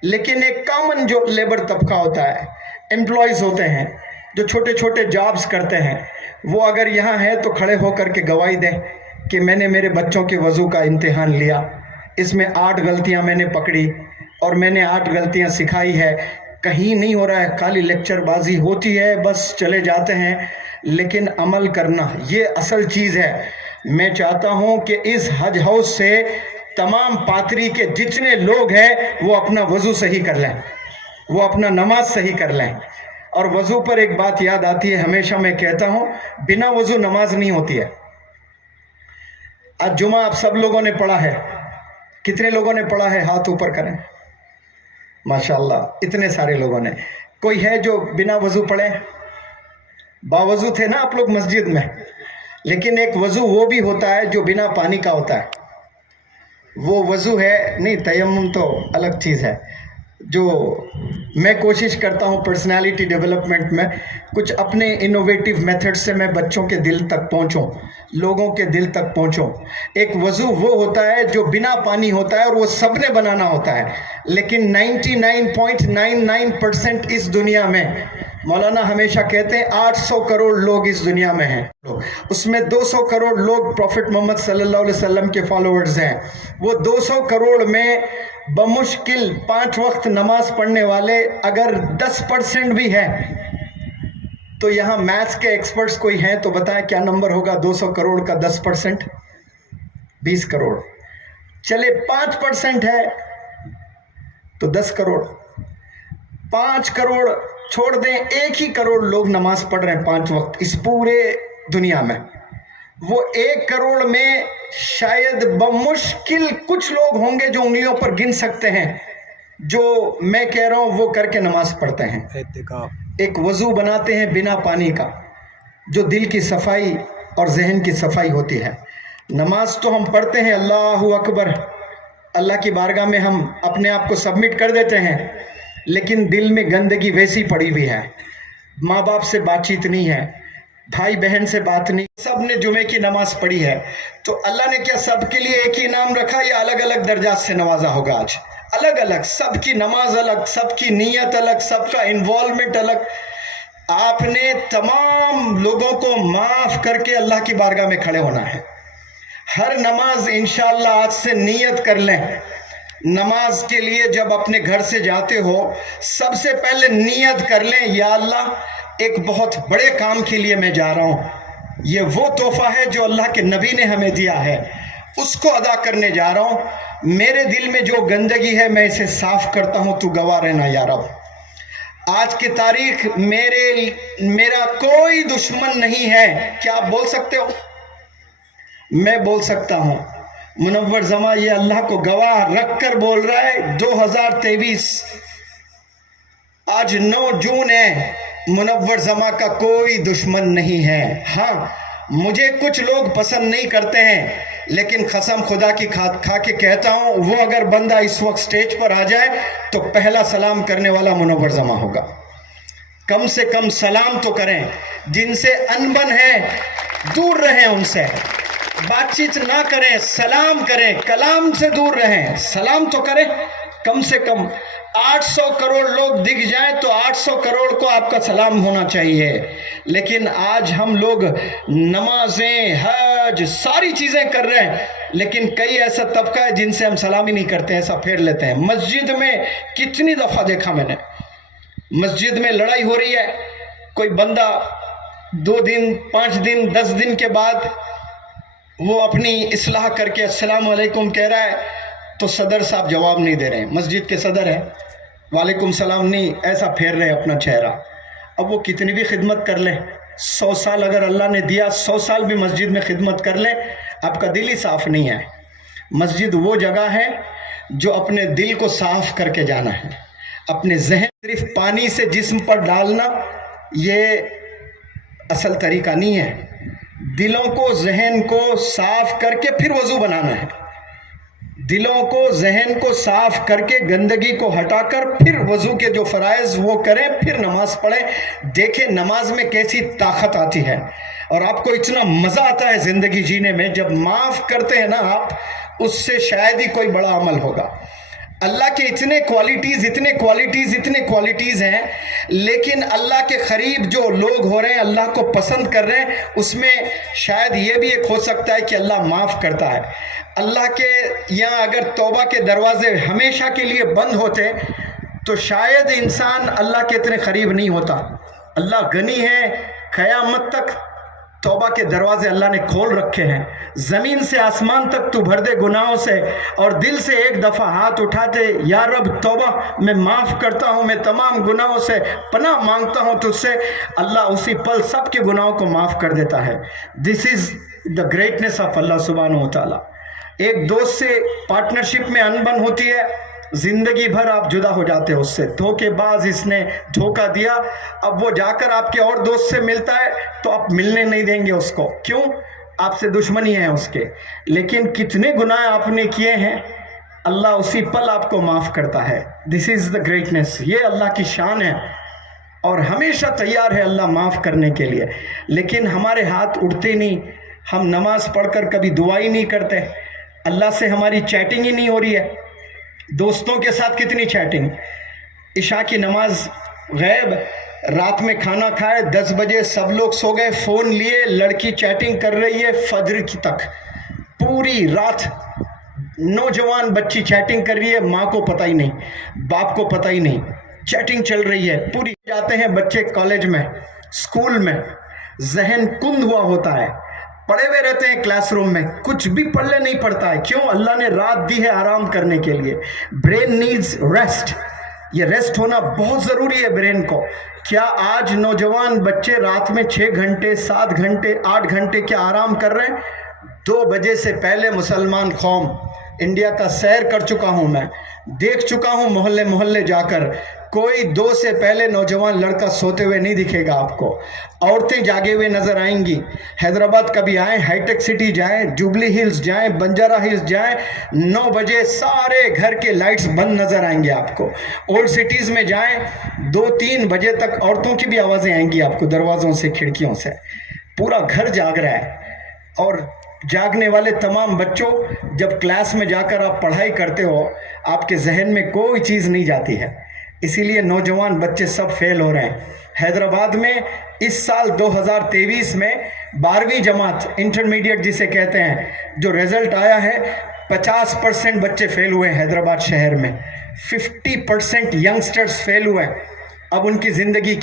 لیکن ایک کامن جو لیبر طبقہ ہوتا ہے، امپلائیز ہوتے ہیں جو چھوٹے چھوٹے جابز کرتے ہیں، وہ اگر یہاں ہے تو کھڑے ہو کر کے گواہی دیں کہ میں نے میرے بچوں کے وضو کا امتحان لیا، اس میں 8 غلطیاں میں نے پکڑی اور میں نے 8 غلطیاں سکھائی ہے. کہیں نہیں ہو رہا ہے، خالی لیکچر بازی ہوتی ہے، بس چلے جاتے ہیں. لیکن عمل کرنا یہ اصل چیز ہے. میں چاہتا ہوں کہ اس حج ہاؤس سے تمام پاتری کے جتنے لوگ ہیں وہ اپنا وضو صحیح کر لیں، وہ اپنا نماز صحیح کر لیں. اور وضو پر ایک بات یاد آتی ہے، ہمیشہ میں کہتا ہوں بنا وضو نماز نہیں ہوتی ہے. آج جمعہ آپ سب لوگوں نے پڑھا ہے، کتنے لوگوں نے پڑھا ہے؟ ہاتھ اوپر کریں. ماشاءاللہ اتنے سارے لوگوں نے. کوئی ہے جو بنا وضو پڑھے؟ باوضو تھے نا آپ لوگ مسجد میں. لیکن ایک وضو وہ بھی ہوتا ہے جو بنا پانی کا ہوتا ہے، وہ وضو ہے نہیں. تیمم تو الگ چیز ہے. جو میں کوشش کرتا ہوں پرسنالٹی ڈیولپمنٹ میں کچھ اپنے انوویٹیو میتھڈ سے میں بچوں کے دل تک پہنچوں، لوگوں کے دل تک پہنچوں. ایک وضو وہ ہوتا ہے جو بنا پانی ہوتا ہے اور وہ سب نے بنانا ہوتا ہے. لیکن 99.99% اس دنیا میں، مولانا ہمیشہ کہتے ہیں 800 کروڑ لوگ اس دنیا میں ہیں، اس میں 200 کروڑ لوگ پروفٹ محمد صلی اللہ علیہ وسلم کے فالوورز ہیں. وہ 200 کروڑ میں بمشکل 5 وقت نماز پڑھنے والے اگر 10% بھی ہیں تو یہاں میتھس کے ایکسپرٹس کوئی ہیں تو بتائیں کیا نمبر ہوگا 200 کروڑ کا 10%؟ 20 کروڑ. چلے 5% ہے تو 10 کروڑ. 5 کروڑ چھوڑ دیں، 1 ہی کروڑ لوگ نماز پڑھ رہے ہیں 5 وقت اس پورے دنیا میں. وہ 1 کروڑ میں شاید بمشکل کچھ لوگ ہوں گے جو انگلیوں پر گن سکتے ہیں جو میں کہہ رہا ہوں وہ کر کے نماز پڑھتے ہیں. ایک وضو بناتے ہیں بنا پانی کا، جو دل کی صفائی اور ذہن کی صفائی ہوتی ہے. نماز تو ہم پڑھتے ہیں اللہ اکبر، اللہ کی بارگاہ میں ہم اپنے آپ کو سبمٹ کر دیتے ہیں، لیکن دل میں گندگی ویسی پڑی ہوئی ہے. ماں باپ سے بات چیت نہیں ہے، بھائی بہن سے بات نہیں. سب نے جمعے کی نماز پڑھی ہے تو اللہ نے کیا سب کے لیے ایک ہی انعام رکھا یا الگ الگ درجات سے نوازا ہوگا؟ آج الگ الگ، سب کی نماز الگ، سب کی نیت الگ، سب کا انوالومنٹ الگ. آپ نے تمام لوگوں کو معاف کر کے اللہ کی بارگاہ میں کھڑے ہونا ہے. ہر نماز انشاءاللہ آج سے نیت کر لیں. نماز کے لیے جب اپنے گھر سے جاتے ہو سب سے پہلے نیت کر لیں، یا اللہ ایک بہت بڑے کام کے لیے میں جا رہا ہوں، یہ وہ تحفہ ہے جو اللہ کے نبی نے ہمیں دیا ہے، اس کو ادا کرنے جا رہا ہوں. میرے دل میں جو گندگی ہے میں اسے صاف کرتا ہوں، تو گواہ رہنا یا رب. آج کی تاریخ میرا کوئی دشمن نہیں ہے. کیا آپ بول سکتے ہو؟ میں بول سکتا ہوں. منور زماں یہ اللہ کو گواہ رکھ کر بول رہا ہے 2023 آج 9 جون ہے. منور زماں کا کوئی دشمن نہیں ہے. ہاں مجھے کچھ لوگ پسند نہیں کرتے ہیں، لیکن قسم خدا کی کھا کے کہتا ہوں وہ اگر بندہ اس وقت سٹیج پر آ جائے تو پہلا سلام کرنے والا منور زماں ہوگا. کم سے کم سلام تو کریں. جن سے انبن ہے دور رہیں، ان سے بات چیت نہ کریں، سلام کریں. کلام سے دور رہیں، سلام تو کریں کم سے کم. 800 کروڑ لوگ دکھ جائیں تو 800 کروڑ کو آپ کا سلام ہونا چاہیے. لیکن آج ہم لوگ نمازیں، حج، ساری چیزیں کر رہے ہیں، لیکن کئی ایسا طبقہ ہے جن سے ہم سلام ہی نہیں کرتے ہیں، ایسا پھیر لیتے ہیں. مسجد میں کتنی دفعہ دیکھا میں نے، مسجد میں لڑائی ہو رہی ہے، کوئی بندہ 2 دن 5 دن 10 دن کے بعد وہ اپنی اصلاح کر کے السلام علیکم کہہ رہا ہے تو صدر صاحب جواب نہیں دے رہے ہیں. مسجد کے صدر ہیں، وعلیکم سلام نہیں، ایسا پھیر رہے ہیں اپنا چہرہ. اب وہ کتنی بھی خدمت کر لیں، 100 سال اگر اللہ نے دیا، 100 سال بھی مسجد میں خدمت کر لیں، آپ کا دل ہی صاف نہیں ہے. مسجد وہ جگہ ہے جو اپنے دل کو صاف کر کے جانا ہے. اپنے ذہن صرف پانی سے جسم پر ڈالنا یہ اصل طریقہ نہیں ہے. دلوں کو، ذہن کو صاف کر کے پھر وضو بنانا ہے. دلوں کو، ذہن کو صاف کر کے، گندگی کو ہٹا کر پھر وضو کے جو فرائض وہ کریں، پھر نماز پڑھیں. دیکھیں نماز میں کیسی طاقت آتی ہے، اور آپ کو اتنا مزہ آتا ہے زندگی جینے میں جب معاف کرتے ہیں نا آپ، اس سے شاید ہی کوئی بڑا عمل ہوگا. اللہ کے اتنے کوالٹیز ہیں، لیکن اللہ کے قریب جو لوگ ہو رہے ہیں، اللہ کو پسند کر رہے ہیں، اس میں شاید یہ بھی ایک ہو سکتا ہے کہ اللہ معاف کرتا ہے. اللہ کے یہاں اگر توبہ کے دروازے ہمیشہ کے لیے بند ہوتے تو شاید انسان اللہ کے اتنے قریب نہیں ہوتا. اللہ غنی ہے، قیامت تک توبہ کے دروازے اللہ نے کھول رکھے ہیں. زمین سے آسمان تک تو بھر دے گناہوں سے، اور دل سے ایک دفعہ ہاتھ اٹھاتے، یا رب توبہ میں معاف کرتا ہوں، میں تمام گناہوں سے پناہ مانگتا ہوں تجھ سے، اللہ اسی پل سب کے گناہوں کو معاف کر دیتا ہے. دس از دا گریٹنس آف اللہ سبحانہ و تعالیٰ. ایک دوست سے پارٹنرشپ میں انبن ہوتی ہے، زندگی بھر آپ جدا ہو جاتے ہو اس سے. دھوکے باز، اس نے دھوکہ دیا، اب وہ جا کر آپ کے اور دوست سے ملتا ہے تو آپ ملنے نہیں دیں گے اس کو. کیوں؟ آپ سے دشمنی ہے اس کے. لیکن کتنے گناہ آپ نے کیے ہیں، اللہ اسی پل آپ کو معاف کرتا ہے. دس از دا گریٹنس. یہ اللہ کی شان ہے، اور ہمیشہ تیار ہے اللہ معاف کرنے کے لیے. لیکن ہمارے ہاتھ اٹھتے نہیں، ہم نماز پڑھ کر کبھی دعا ہی نہیں کرتے، اللہ سے ہماری چیٹنگ ہی نہیں ہو رہی ہے. دوستوں کے ساتھ کتنی چیٹنگ. عشاء کی نماز غیب، رات میں کھانا کھائے 10 بجے سب لوگ سو گئے، فون لیے، لڑکی چیٹنگ کر رہی ہے فجر کی تک، پوری رات نوجوان بچی چیٹنگ کر رہی ہے، ماں کو پتہ ہی نہیں، باپ کو پتہ ہی نہیں، چیٹنگ چل رہی ہے پوری. جاتے ہیں بچے کالج میں، اسکول میں، ذہن کند ہوا ہوتا ہے، پڑے ہوئے رہتے ہیں کلاس روم میں، کچھ بھی پڑھنے نہیں پڑتا ہے. کیوں؟ اللہ نے رات دی ہے آرام کرنے کے لیے. Brain needs rest. یہ ریسٹ ہونا بہت ضروری ہے برین کو. کیا آج نوجوان بچے رات میں 6 گھنٹے 7 گھنٹے 8 گھنٹے کیا آرام کر رہے ہیں؟ 2 بجے سے پہلے مسلمان قوم، انڈیا کا سیر کر چکا ہوں میں، دیکھ چکا ہوں محلے محلے جا کر، کوئی 2 سے پہلے نوجوان لڑکا سوتے ہوئے نہیں دکھے گا آپ کو. عورتیں جاگے ہوئے نظر آئیں گی. حیدرآباد کبھی آئیں، ہائی ٹیک سٹی جائیں، جوبلی ہلز جائیں، بنجارہ ہلز جائیں، 9 بجے سارے گھر کے لائٹس بند نظر آئیں گے آپ کو. اولڈ سٹیز میں جائیں، 2-3 بجے تک عورتوں کی بھی آوازیں آئیں گی آپ کو دروازوں سے، کھڑکیوں سے. پورا گھر جاگ رہا ہے. اور جاگنے والے تمام بچوں، جب کلاس میں جا کر آپ پڑھائی کرتے ہو، آپ کے ذہن میں کوئی چیز نہیں جاتی ہے، اسی لیے نوجوان بچے سب فیل ہو رہے ہیں. حیدرآباد میں اس سال 2023 میں 12ویں جماعت انٹرمیڈیٹ جسے کہتے ہیں، جو رزلٹ آیا ہے 50% بچے فیل ہوئے ہیں حیدرآباد شہر میں. 50% ینگسٹرز فیل ہوئے ہیں. اب ان کی زندگی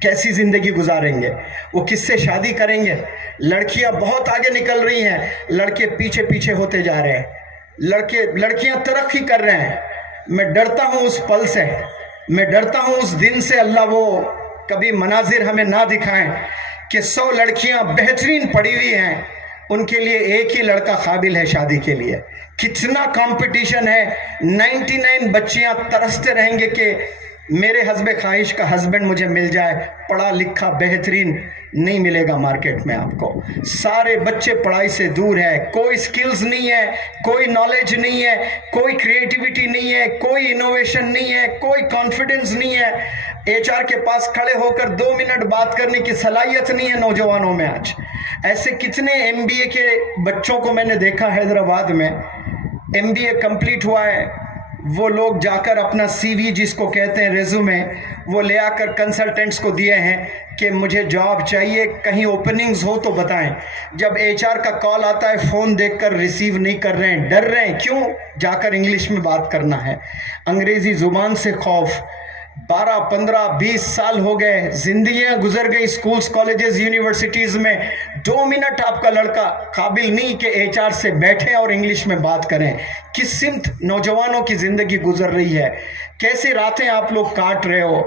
کیسی زندگی گزاریں گے؟ وہ کس سے شادی کریں گے؟ لڑکیاں بہت آگے نکل رہی ہیں، لڑکے پیچھے پیچھے ہوتے جا رہے ہیں. لڑکیاں ترقی کر رہے ہیں. میں ڈرتا ہوں اس پل سے، میں ڈرتا ہوں اس دن سے، اللہ وہ کبھی مناظر ہمیں نہ دکھائیں کہ 100 لڑکیاں بہترین پڑھی ہوئی ہیں، ان کے لیے ایک ہی لڑکا قابل ہے شادی کے لیے. کتنا کمپٹیشن ہے. 99 بچیاں ترستے رہیں گے کہ میرے حسب خواہش کا ہسبینڈ مجھے مل جائے. پڑھا لکھا بہترین نہیں ملے گا مارکیٹ میں آپ کو. سارے بچے پڑھائی سے دور ہیں، کوئی سکلز نہیں ہے، کوئی نالج نہیں ہے، کوئی کریٹیوٹی نہیں ہے، کوئی انوویشن نہیں ہے، کوئی کانفیڈنس نہیں ہے. HR کے پاس کھڑے ہو کر 2 منٹ بات کرنے کی صلاحیت نہیں ہے نوجوانوں میں. آج ایسے کتنے MBA کے بچوں کو میں نے دیکھا حیدرآباد میں. MBA کمپلیٹ ہوا ہے، وہ لوگ جا کر اپنا سی وی جس کو کہتے ہیں ریزومے وہ لے آ کر کنسلٹنٹس کو دیے ہیں کہ مجھے جاب چاہیے، کہیں اوپننگز ہو تو بتائیں۔ جب ایچ آر کا کال آتا ہے فون دیکھ کر ریسیو نہیں کر رہے ہیں، ڈر رہے ہیں، کیوں؟ جا کر انگلش میں بات کرنا ہے، انگریزی زبان سے خوف۔ 12 15 20 سال ہو گئے، زندگیاں گزر گئی اسکولز کالجز یونیورسٹیز میں، 2 منٹ آپ کا لڑکا قابل نہیں کہ ایچ آر سے بیٹھیں اور انگلش میں بات کریں۔ کس سمت نوجوانوں کی زندگی گزر رہی ہے، کیسی راتیں آپ لوگ کاٹ رہے ہو،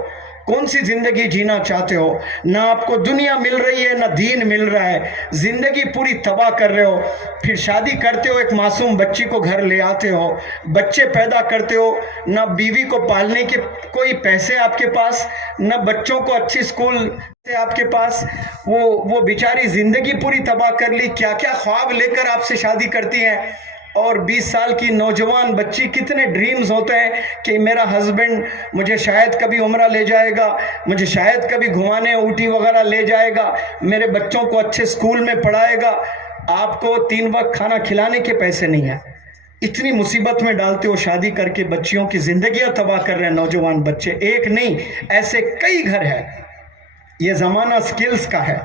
کون سی زندگی جینا چاہتے ہو؟ نہ آپ کو دنیا مل رہی ہے نہ دین مل رہا ہے، زندگی پوری تباہ کر رہے ہو۔ پھر شادی کرتے ہو، ایک معصوم بچی کو گھر لے آتے ہو، بچے پیدا کرتے ہو، نہ بیوی کو پالنے کے کوئی پیسے آپ کے پاس، نہ بچوں کو اچھی اسکول سے آپ کے پاس، وہ بیچاری زندگی پوری تباہ کر لی۔ کیا کیا خواب لے کر آپ سے شادی کرتی ہیں، اور 20 سال کی نوجوان بچی کتنے ڈریمز ہوتے ہیں کہ میرا ہسبینڈ مجھے شاید کبھی عمرہ لے جائے گا، مجھے شاید کبھی گھمانے اوٹی وغیرہ لے جائے گا، میرے بچوں کو اچھے اسکول میں پڑھائے گا۔ آپ کو 3 وقت کھانا کھلانے کے پیسے نہیں ہیں، اتنی مصیبت میں ڈالتے ہو، شادی کر کے بچیوں کی زندگیاں تباہ کر رہے ہیں نوجوان بچے۔ ایک نہیں، ایسے کئی گھر ہیں۔ یہ زمانہ سکلز کا ہے،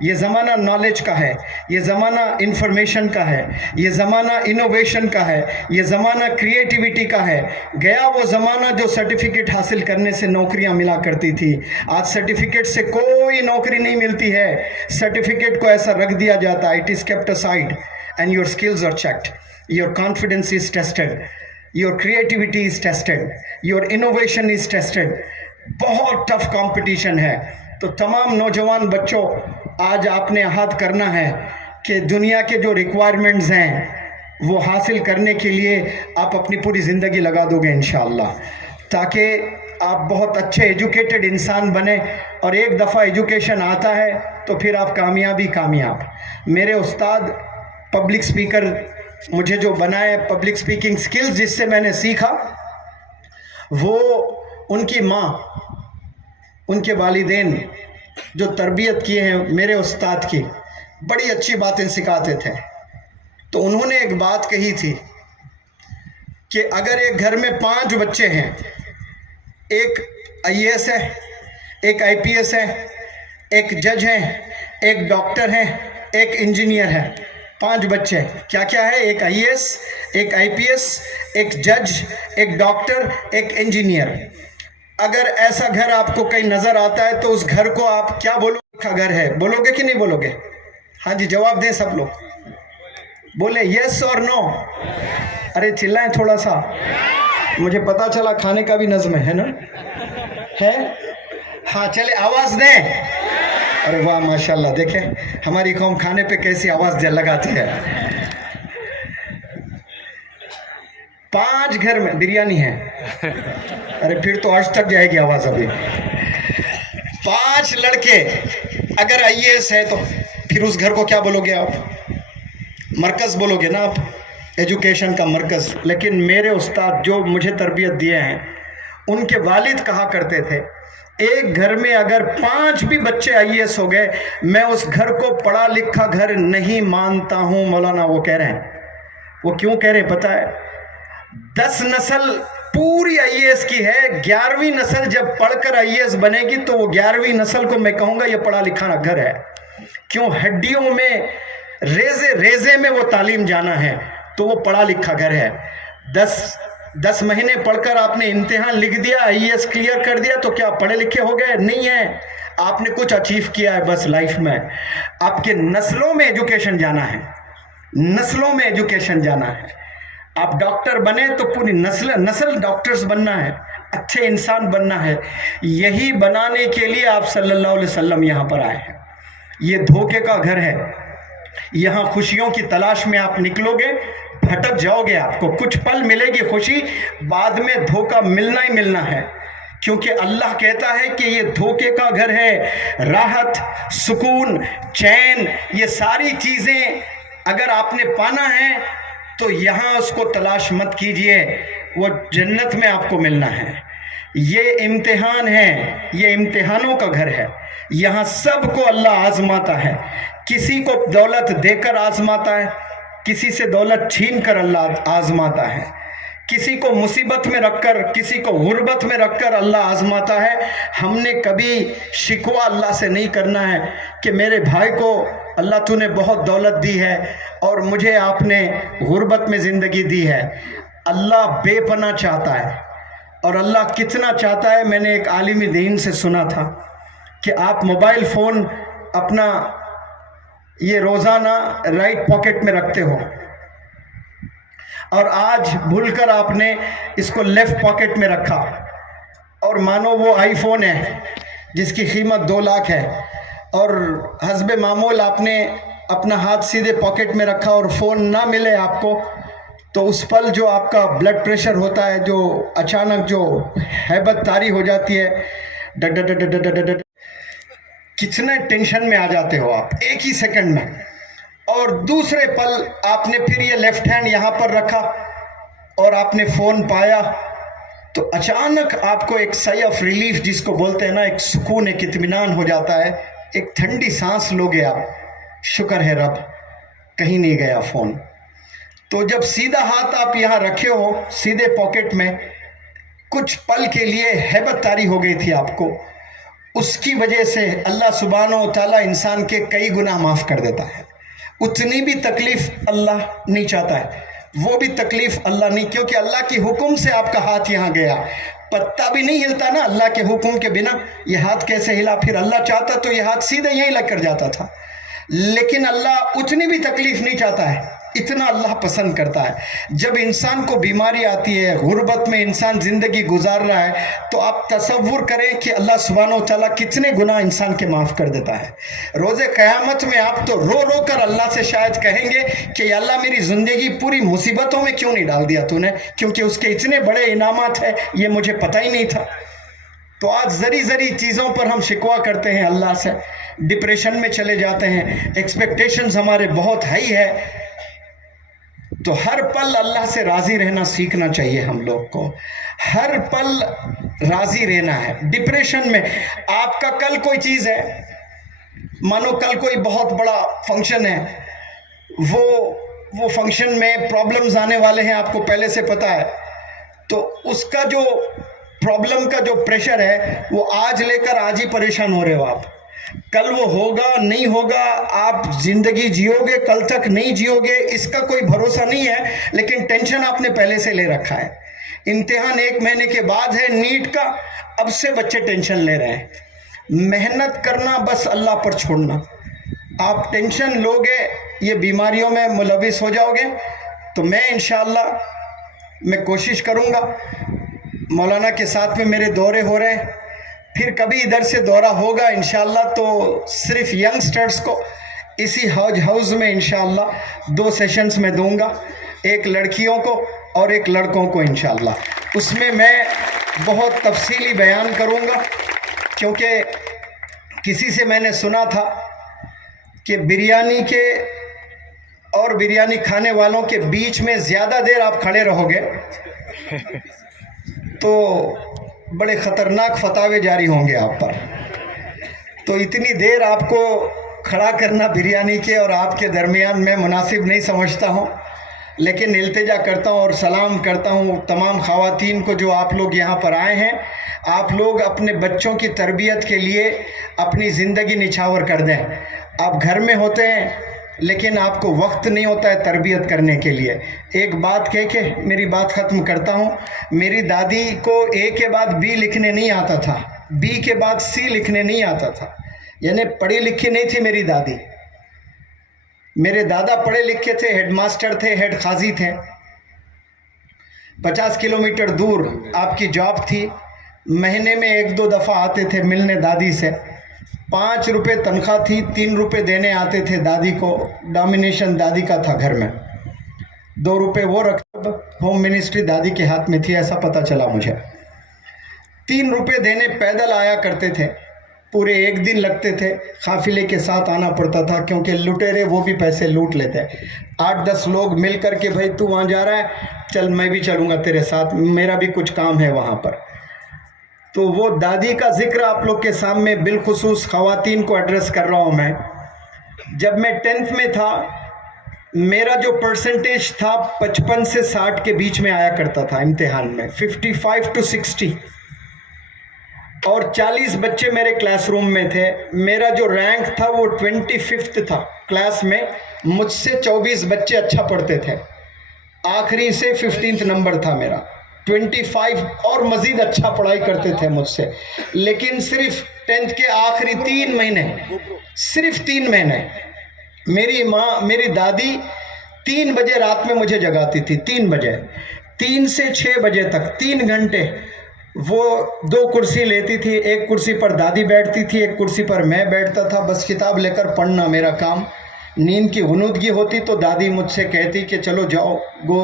یہ زمانہ نالج کا ہے، یہ زمانہ انفارمیشن کا ہے، یہ زمانہ انوویشن کا ہے، یہ زمانہ کریٹیویٹی کا ہے۔ گیا وہ زمانہ جو سرٹیفکیٹ حاصل کرنے سے نوکریاں ملا کرتی تھی، آج سرٹیفکیٹ سے کوئی نوکری نہیں ملتی ہے۔ سرٹیفکیٹ کو ایسا رکھ دیا جاتا ہے، it is kept aside and your skills are checked, your confidence is tested, your creativity is tested, your innovation is tested۔ بہت ٹف کمپٹیشن ہے۔ تو تمام نوجوان بچوں، آج آپ نے احاطہ کرنا ہے کہ دنیا کے جو ریکوائرمنٹس ہیں وہ حاصل کرنے کے لیے آپ اپنی پوری زندگی لگا دو گے انشاءاللہ، تاکہ آپ بہت اچھے ایجوکیٹڈ انسان بنیں۔ اور ایک دفعہ ایجوکیشن آتا ہے تو پھر آپ کامیاب۔ میرے استاد پبلک سپیکر مجھے جو بنائے، پبلک سپیکنگ سکلز جس سے میں نے سیکھا، وہ ان کی ماں، ان کے والدین جو تربیت کیے ہیں میرے استاد کی، بڑی اچھی باتیں سکھاتے تھے۔ تو انہوں نے ایک بات کہی تھی کہ اگر ایک گھر میں 5 بچے ہیں، ایک IAS ہے، ایک IPS ہے، ایک جج ہے، ایک ڈاکٹر ہے، ایک انجینئر ہے، 5 بچے، کیا ہے؟ ایک IAS، ایک IPS، ایک جج، ایک ڈاکٹر، ایک انجینئر۔ اگر ایسا گھر آپ کو کہیں نظر آتا ہے تو اس گھر کو آپ کیا بولو گے؟ گھر ہے، بولو گے کہ نہیں بولو گے؟ ہاں جی، جواب دیں سب لوگ، بولے یس اور نو۔ ارے چلائیں تھوڑا سا، مجھے پتا چلا کھانے کا بھی نظم ہے نا؟ ہے؟ ہاں چلے آواز دیں۔ ارے واہ ماشاءاللہ، دیکھیں ہماری قوم کھانے پہ کیسی آواز لگاتی ہے۔ 5 گھر میں بریانی ہے، ارے پھر تو آج تک جائے گی آواز ابھی۔ 5 لڑکے، اگر IAS ہے تو پھر اس گھر کو کیا بولو گے آپ؟ مرکز بولو گے نا آپ، ایجوکیشن کا مرکز۔ لیکن میرے استاد جو مجھے تربیت دیے ہیں، ان کے والد کہا کرتے تھے ایک گھر میں اگر 5 بھی بچے IAS ہو گئے، میں اس گھر کو پڑھا لکھا گھر نہیں مانتا ہوں۔ مولانا وہ کہہ رہے ہیں، وہ کیوں کہہ رہے ہیں پتہ ہے؟ 10 نسل پوری IAS کی ہے، 11ویں نسل جب پڑھ کر IAS بنے گی تو وہ 11ویں نسل کو میں کہوں گا یہ پڑھا لکھا گھر ہے۔ کیوں؟ ہڈیوں میں ریزے میں وہ تعلیم جانا ہے، تو وہ پڑھا لکھا گھر ہے۔ 10 مہینے پڑھ کر آپ نے امتحان لکھ دیا، IAS کلیئر کر دیا تو کیا پڑھے لکھے ہو گئے؟ نہیں ہے، آپ نے کچھ اچیو کیا ہے بس لائف میں۔ آپ کے نسلوں میں ایجوکیشن جانا ہے، نسلوں میں ایجوکیشن جانا ہے۔ آپ ڈاکٹر بنے تو پوری نسل ڈاکٹرز بننا ہے، اچھے انسان بننا ہے۔ یہی بنانے کے لیے آپ صلی اللہ علیہ وسلم یہاں پر آئے ہیں۔ یہ دھوکے کا گھر ہے، یہاں خوشیوں کی تلاش میں آپ نکلو گے، بھٹک جاؤ گے۔ آپ کو کچھ پل ملے گی خوشی، بعد میں دھوکہ ملنا ہی ملنا ہے، کیونکہ اللہ کہتا ہے کہ یہ دھوکے کا گھر ہے۔ راحت، سکون، چین، یہ ساری چیزیں اگر آپ نے پانا ہے تو یہاں اس کو تلاش مت کیجئے، وہ جنت میں آپ کو ملنا ہے۔ یہ امتحان ہے، یہ امتحانوں کا گھر ہے، یہاں سب کو اللہ آزماتا ہے۔ کسی کو دولت دے کر آزماتا ہے، کسی سے دولت چھین کر اللہ آزماتا ہے، کسی کو مصیبت میں رکھ کر، کسی کو غربت میں رکھ کر اللہ آزماتا ہے۔ ہم نے کبھی شکوہ اللہ سے نہیں کرنا ہے کہ میرے بھائی کو اللہ تو نے بہت دولت دی ہے اور مجھے آپ نے غربت میں زندگی دی ہے۔ اللہ بے پناہ چاہتا ہے، اور اللہ کتنا چاہتا ہے، میں نے ایک عالم دین سے سنا تھا کہ آپ موبائل فون اپنا یہ روزانہ رائٹ پاکٹ میں رکھتے ہو، اور آج بھول کر آپ نے اس کو لیفٹ پاکٹ میں رکھا، اور مانو وہ آئی فون ہے جس کی قیمت 2 لاکھ ہے، اور حسب معمول آپ نے اپنا ہاتھ سیدھے پاکٹ میں رکھا اور فون نہ ملے آپ کو، تو اس پل جو آپ کا بلڈ پریشر ہوتا ہے، جو اچانک جو ہیبت طاری ہو جاتی ہے، ڈٹ ڈٹ ڈٹ ڈٹ ڈٹ ڈٹ، کتنے ٹینشن میں آ جاتے ہو آپ ایک ہی سیکنڈ میں، اور دوسرے پل آپ نے پھر یہ لیفٹ ہینڈ یہاں پر رکھا اور آپ نے فون پایا، تو اچانک آپ کو ایک سائی آف ریلیف جس کو بولتے ہیں نا، ایک سکون، ایک اطمینان ہو جاتا ہے، ایک ٹھنڈی سانس لوگے آپ، شکر ہے رب کہیں نہیں گیا فون۔ تو جب سیدھا ہاتھ آپ یہاں رکھے ہو سیدھے پاکٹ میں، کچھ پل کے لیے ہیبت طاری ہو گئی تھی آپ کو، اس کی وجہ سے اللہ سبحانہ و تعالیٰ انسان کے کئی گناہ معاف کر دیتا ہے۔ اتنی بھی تکلیف اللہ نہیں چاہتا ہے، وہ بھی تکلیف اللہ نہیں، کیونکہ اللہ کی حکم سے آپ کا ہاتھ یہاں گیا، پتا بھی نہیں ہلتا نا اللہ کے حکم کے بنا، یہ ہاتھ کیسے ہلا؟ پھر اللہ چاہتا تو یہ ہاتھ سیدھے یہیں لگ کر جاتا تھا، لیکن اللہ اتنی بھی تکلیف نہیں چاہتا ہے، اتنا اللہ پسند کرتا ہے۔ جب انسان کو بیماری آتی ہے، غربت میں انسان زندگی گزار رہا ہے، تو آپ تصور کریں کہ اللہ سبحانہ و تعالیٰ کتنے گناہ انسان کے معاف کر دیتا ہے۔ روز قیامت میں آپ تو رو رو کر اللہ سے شاید کہیں گے کہ یا اللہ میری زندگی پوری مصیبتوں میں کیوں نہیں ڈال دیا تو نے، کیونکہ اس کے اتنے بڑے انعامات ہیں، یہ مجھے پتہ ہی نہیں تھا۔ تو آج ذری ذری چیزوں پر ہم شکوہ کرتے ہیں اللہ سے، ڈپریشن میں چلے جاتے ہیں، ایکسپیکٹیشنز ہمارے بہت ہائی ہے۔ تو ہر پل اللہ سے راضی رہنا سیکھنا چاہیے ہم لوگ کو، ہر پل راضی رہنا ہے۔ ڈپریشن میں آپ کا کل کوئی چیز ہے، مانو کل کوئی بہت بڑا فنکشن ہے، وہ فنکشن میں پرابلمز آنے والے ہیں، آپ کو پہلے سے پتا ہے، تو اس کا جو پرابلم کا جو پریشر ہے وہ آج لے کر آج ہی پریشان ہو رہے ہو آپ، کل وہ ہوگا نہیں ہوگا، آپ زندگی جیو گے کل تک نہیں جیو گے، اس کا کوئی بھروسہ نہیں ہے، لیکن ٹینشن آپ نے پہلے سے لے رکھا ہے۔ امتحان 1 مہینے کے بعد ہے نیٹ کا، اب سے بچے ٹینشن لے رہے ہیں۔ محنت کرنا بس اللہ پر چھوڑنا، آپ ٹینشن لوگے یہ بیماریوں میں ملوث ہو جاؤ گے۔ تو میں انشاءاللہ میں کوشش کروں گا، مولانا کے ساتھ میں میرے دورے ہو رہے ہیں، پھر کبھی ادھر سے دورہ ہوگا انشاءاللہ تو صرف ینگسٹرز کو اسی ہاؤس میں انشاءاللہ 2 سیشنز میں دوں گا، ایک لڑکیوں کو اور ایک لڑکوں کو انشاءاللہ۔ اس میں میں بہت تفصیلی بیان کروں گا، کیونکہ کسی سے میں نے سنا تھا کہ بریانی کے اور بریانی کھانے والوں کے بیچ میں زیادہ دیر آپ کھڑے رہو گے تو بڑے خطرناک فتاوے جاری ہوں گے آپ پر، تو اتنی دیر آپ کو کھڑا کرنا بریانی کے اور آپ کے درمیان میں مناسب نہیں سمجھتا ہوں، لیکن التجا کرتا ہوں اور سلام کرتا ہوں تمام خواتین کو جو آپ لوگ یہاں پر آئے ہیں۔ آپ لوگ اپنے بچوں کی تربیت کے لیے اپنی زندگی نچھاور کر دیں۔ آپ گھر میں ہوتے ہیں لیکن آپ کو وقت نہیں ہوتا ہے تربیت کرنے کے لیے۔ ایک بات کہہ کے میری بات ختم کرتا ہوں، میری دادی کو A کے بعد B لکھنے نہیں آتا تھا، B کے بعد C لکھنے نہیں آتا تھا، یعنی پڑھی لکھی نہیں تھی میری دادی۔ میرے دادا پڑھے لکھے تھے، ہیڈ ماسٹر تھے، ہیڈ قاضی تھے، 50 کلومیٹر دور آپ کی جاب تھی، مہینے میں 1-2 دفعہ آتے تھے ملنے دادی سے، 5 روپے تنخواہ تھی، 3 روپے دینے آتے تھے دادی کو، ڈومینیشن دادی کا تھا گھر میں، 2 روپے وہ رکھتے، ہوم منسٹری دادی کے ہاتھ میں تھی ایسا پتہ چلا مجھے۔ 3 روپے دینے پیدل آیا کرتے تھے، پورے 1 دن لگتے تھے، قافلے کے ساتھ آنا پڑتا تھا کیونکہ لٹیرے وہ بھی پیسے لوٹ لیتے، 8-10 لوگ مل کر کے بھائی تو وہاں جا رہا ہے چل میں بھی چلوں گا تیرے ساتھ، میرا بھی کچھ کام ہے وہاں پر۔ تو وہ دادی کا ذکر آپ لوگ کے سامنے بالخصوص خواتین کو ایڈریس کر رہا ہوں میں۔ جب میں 10th میں تھا میرا جو پرسنٹیج تھا 55 سے 60 کے بیچ میں آیا کرتا تھا امتحان میں، 55 to 60، اور 40 بچے میرے کلاس روم میں تھے. میرا جو رینک تھا وہ 25 تھا کلاس میں. مجھ سے 24 بچے اچھا پڑھتے تھے، آخری سے 15 نمبر تھا میرا. 25 اور مزید اچھا پڑھائی کرتے تھے مجھ سے. لیکن صرف 10th کے آخری 3 مہینے، صرف 3 مہینے، میری ماں، میری دادی 3 بجے رات میں مجھے جگاتی تھی. 3 بجے، 3 سے 6 بجے تک 3 گھنٹے. وہ 2 کرسی لیتی تھی، ایک کرسی پر دادی بیٹھتی تھی، ایک کرسی پر میں بیٹھتا تھا. بس کتاب لے کر پڑھنا میرا کام. نیند کی غنودگی ہوتی تو دادی مجھ سے کہتی کہ چلو جاؤ، go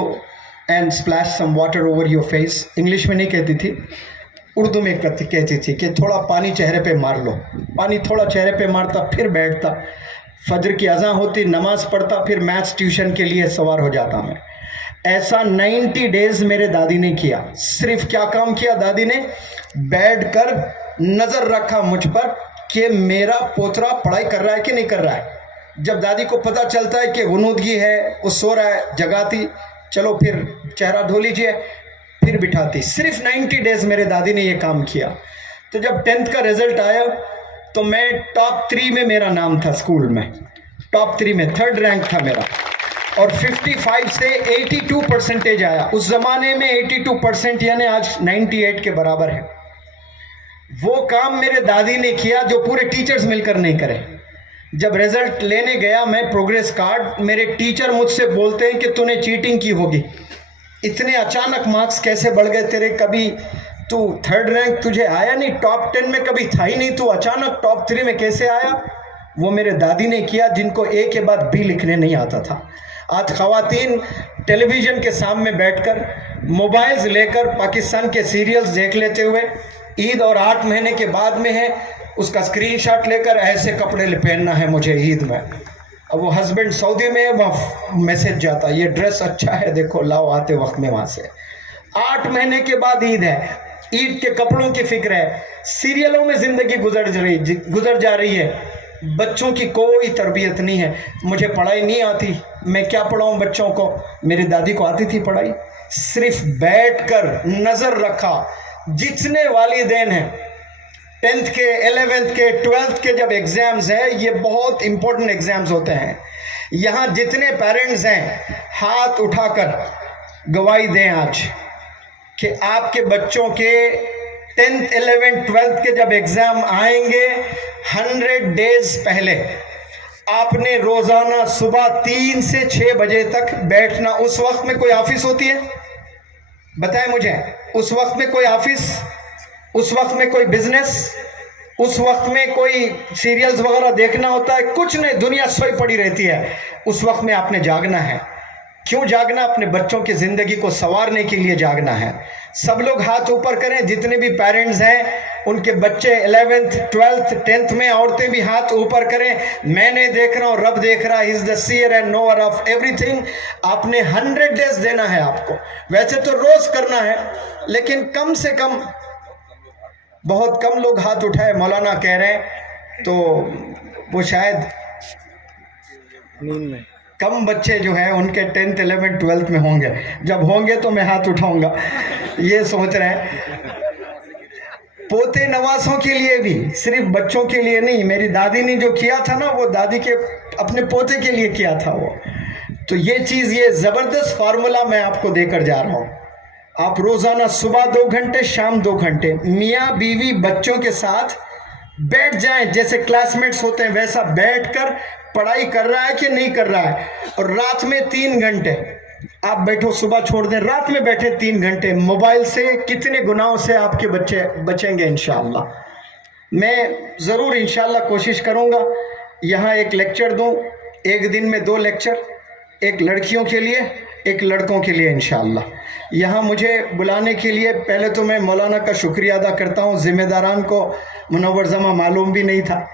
and splash some water over your face. English میں نہیں کہتی تھی، اردو میں کہتی تھی کہ تھوڑا پانی چہرے پہ مار لو. پانی تھوڑا چہرے پہ مارتا، پھر بیٹھتا. فجر کی اذان ہوتی، نماز پڑھتا، پھر میتھس ٹیوشن کے لیے سوار ہو جاتا میں. ایسا 90 ڈیز میرے دادی نے کیا. صرف کیا کام کیا دادی نے؟ بیٹھ کر نظر رکھا مجھ پر کہ میرا پوترا پڑھائی کر رہا ہے کہ نہیں کر رہا ہے. جب دادی کو پتہ چلتا ہے کہ غنودگی ہے، وہ سو رہا ہے، جگاتی، چلو پھر چہرہ دھو لیجئے، پھر بٹھاتی. صرف 90 ڈیز میرے دادی نے یہ کام کیا. تو جب 10th کا رزلٹ آیا تو میں ٹاپ 3 میں میرا نام تھا اسکول میں. ٹاپ 3 میں 3rd رینک تھا میرا، اور 55 سے 82% آیا. اس زمانے میں 82% یعنی آج 98 کے برابر ہے. وہ کام میرے دادی نے کیا جو پورے ٹیچرز مل کر نہیں کرے. جب رزلٹ لینے گیا میں پروگریس کارڈ، میرے ٹیچر مجھ سے بولتے ہیں کہ تو نے چیٹنگ کی ہوگی، اتنے اچانک مارکس کیسے بڑھ گئے تیرے؟ کبھی تو 3rd رینک تجھے آیا نہیں، ٹاپ 10 میں کبھی تھا ہی نہیں، تو اچانک ٹاپ 3 میں کیسے آیا؟ وہ میرے دادی نے کیا جن کو A کے بعد B لکھنے نہیں آتا تھا. آج خواتین ٹیلی ویژن کے سامنے بیٹھ کر موبائلز لے کر پاکستان کے سیریلز دیکھ لیتے ہوئے، عید اور 8 مہینے کے بعد میں ہے، اس کا اسکرین شاٹ لے کر ایسے کپڑے پہننا ہے مجھے عید میں. اب وہ ہسبینڈ سعودی میں ہے، وہاں میسج جاتا یہ ڈریس اچھا ہے دیکھو لاؤ آتے وقت میں وہاں سے. 8 مہینے کے بعد عید ہے، عید کے کپڑوں کی فکر ہے. سیریلوں میں زندگی گزر جا رہی ہے. بچوں کی کوئی تربیت نہیں ہے. مجھے پڑھائی نہیں آتی، میں کیا پڑھاؤں بچوں کو؟ میری دادی کو آتی تھی پڑھائی. صرف بیٹھ کر نظر رکھا. جتنے والدین ہیں 10th کے، 11th کے، 12th کے جب ایگزامز ہیں، یہ بہت امپورٹنٹ ایگزامز ہوتے ہیں. یہاں جتنے پیرنٹس ہیں ہاتھ اٹھا کر گواہی دیں آج کہ آپ کے بچوں کے 10th 11th 12th کے جب ایگزام آئیں گے 100 ڈیز پہلے آپ نے روزانہ صبح 3 سے 6 بجے تک بیٹھنا. اس وقت میں کوئی آفس ہوتی ہے؟ بتائیں مجھے. اس وقت میں کوئی آفس، اس وقت میں کوئی بزنس، اس وقت میں کوئی سیریلز وغیرہ دیکھنا ہوتا ہے؟ کچھ نہیں، دنیا سوئی پڑی رہتی ہے. اس وقت میں آپ نے جاگنا ہے. کیوں جاگنا؟ اپنے بچوں کی زندگی کو سنوارنے کے لیے جاگنا ہے. سب لوگ ہاتھ اوپر کریں، جتنے بھی پیرنٹس ہیں ان کے بچے 11th 12th 10th میں، عورتیں بھی ہاتھ اوپر کریں. میں نے دیکھ رہا ہوں، رب دیکھ رہا ہے. He is the seer and knower of everything. آپ نے 100 ڈیز دینا ہے آپ کو. ویسے تو روز کرنا ہے، لیکن کم سے کم، بہت کم لوگ ہاتھ اٹھائے مولانا کہہ رہے ہیں، تو وہ شاید نیند میں کم بچے جو ہیں ان کے 10th 11th 12th میں ہوں گے. جب ہوں گے تو میں ہاتھ اٹھاؤں گا، یہ سوچ رہے ہیں. پوتے نواسوں کے لیے بھی، صرف بچوں کے لیے نہیں. میری دادی نے جو کیا تھا نا، وہ دادی کے اپنے پوتے کے لیے کیا تھا وہ. تو یہ چیز، یہ زبردست فارمولا میں آپ کو دے کر جا رہا ہوں. آپ روزانہ صبح 2 گھنٹے، شام 2 گھنٹے میاں بیوی بچوں کے ساتھ بیٹھ جائیں. جیسے کلاس میٹس ہوتے ہیں ویسا بیٹھ کر پڑھائی کر رہا ہے کہ نہیں کر رہا ہے. اور رات میں 3 گھنٹے آپ بیٹھو، صبح چھوڑ دیں، رات میں بیٹھے 3 گھنٹے. موبائل سے کتنے گناہوں سے آپ کے بچے بچیں گے انشاءاللہ. میں ضرور انشاءاللہ کوشش کروں گا یہاں ایک لیکچر دوں، ایک دن میں 2 لیکچر، ایک لڑکیوں کے لیے، ایک لڑکوں کے لیے انشاءاللہ. یہاں مجھے بلانے کے لیے پہلے تو میں مولانا کا شکریہ ادا کرتا ہوں. ذمہ داران کو منور زماں معلوم بھی نہیں تھا،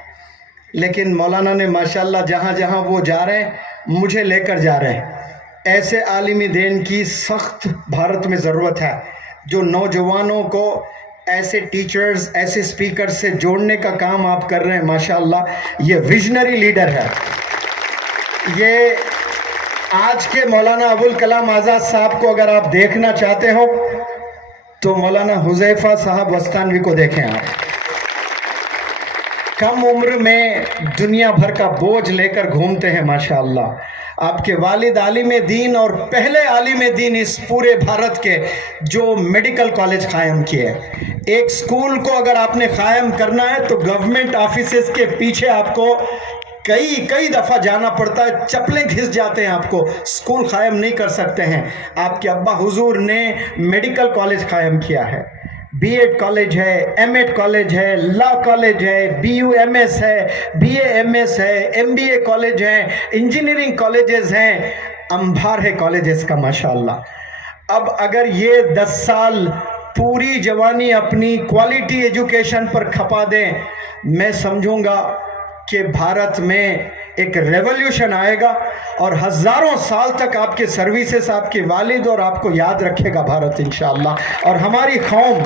لیکن مولانا نے ماشاءاللہ جہاں جہاں وہ جا رہے ہیں مجھے لے کر جا رہے ہیں. ایسے عالمی دین کی سخت بھارت میں ضرورت ہے جو نوجوانوں کو ایسے ٹیچرز، ایسے اسپیکر سے جوڑنے کا کام آپ کر رہے ہیں. ماشاءاللہ یہ ویژنری لیڈر ہے. یہ آج کے مولانا ابوالکلام آزاد صاحب کو اگر آپ دیکھنا چاہتے ہو تو مولانا حذیفہ صاحب وستانوی کو دیکھیں آپ. کم عمر میں دنیا بھر کا بوجھ لے کر گھومتے ہیں ماشاءاللہ. آپ کے والد عالم دین اور پہلے عالم دین اس پورے بھارت کے جو میڈیکل کالج قائم کیے. ایک سکول کو اگر آپ نے قائم کرنا ہے تو گورنمنٹ آفیسز کے پیچھے آپ کو کئی دفعہ جانا پڑتا ہے, چپلیں گھس جاتے ہیں, آپ کو سکول قائم نہیں کر سکتے ہیں. آپ کے ابا حضور نے میڈیکل کالج قائم کیا ہے, بی ایڈ کالج ہے, ایم ایڈ کالج ہے, لا کالج ہے, بی یو ایم ایس ہے, بی اے ایم ایس ہے, ایم بی اے کالج ہیں, انجینئرنگ کالجز ہیں, انبار ہے کالجز کا ماشاءاللہ. اب اگر یہ 10 سال پوری جوانی اپنی کوالٹی ایجوکیشن پر کھپا دیں, میں سمجھوں گا کہ بھارت میں ایک ریولیوشن آئے گا اور ہزاروں سال تک آپ کے سروسز, آپ کے والد اور آپ کو یاد رکھے گا بھارت انشاءاللہ. اور ہماری قوم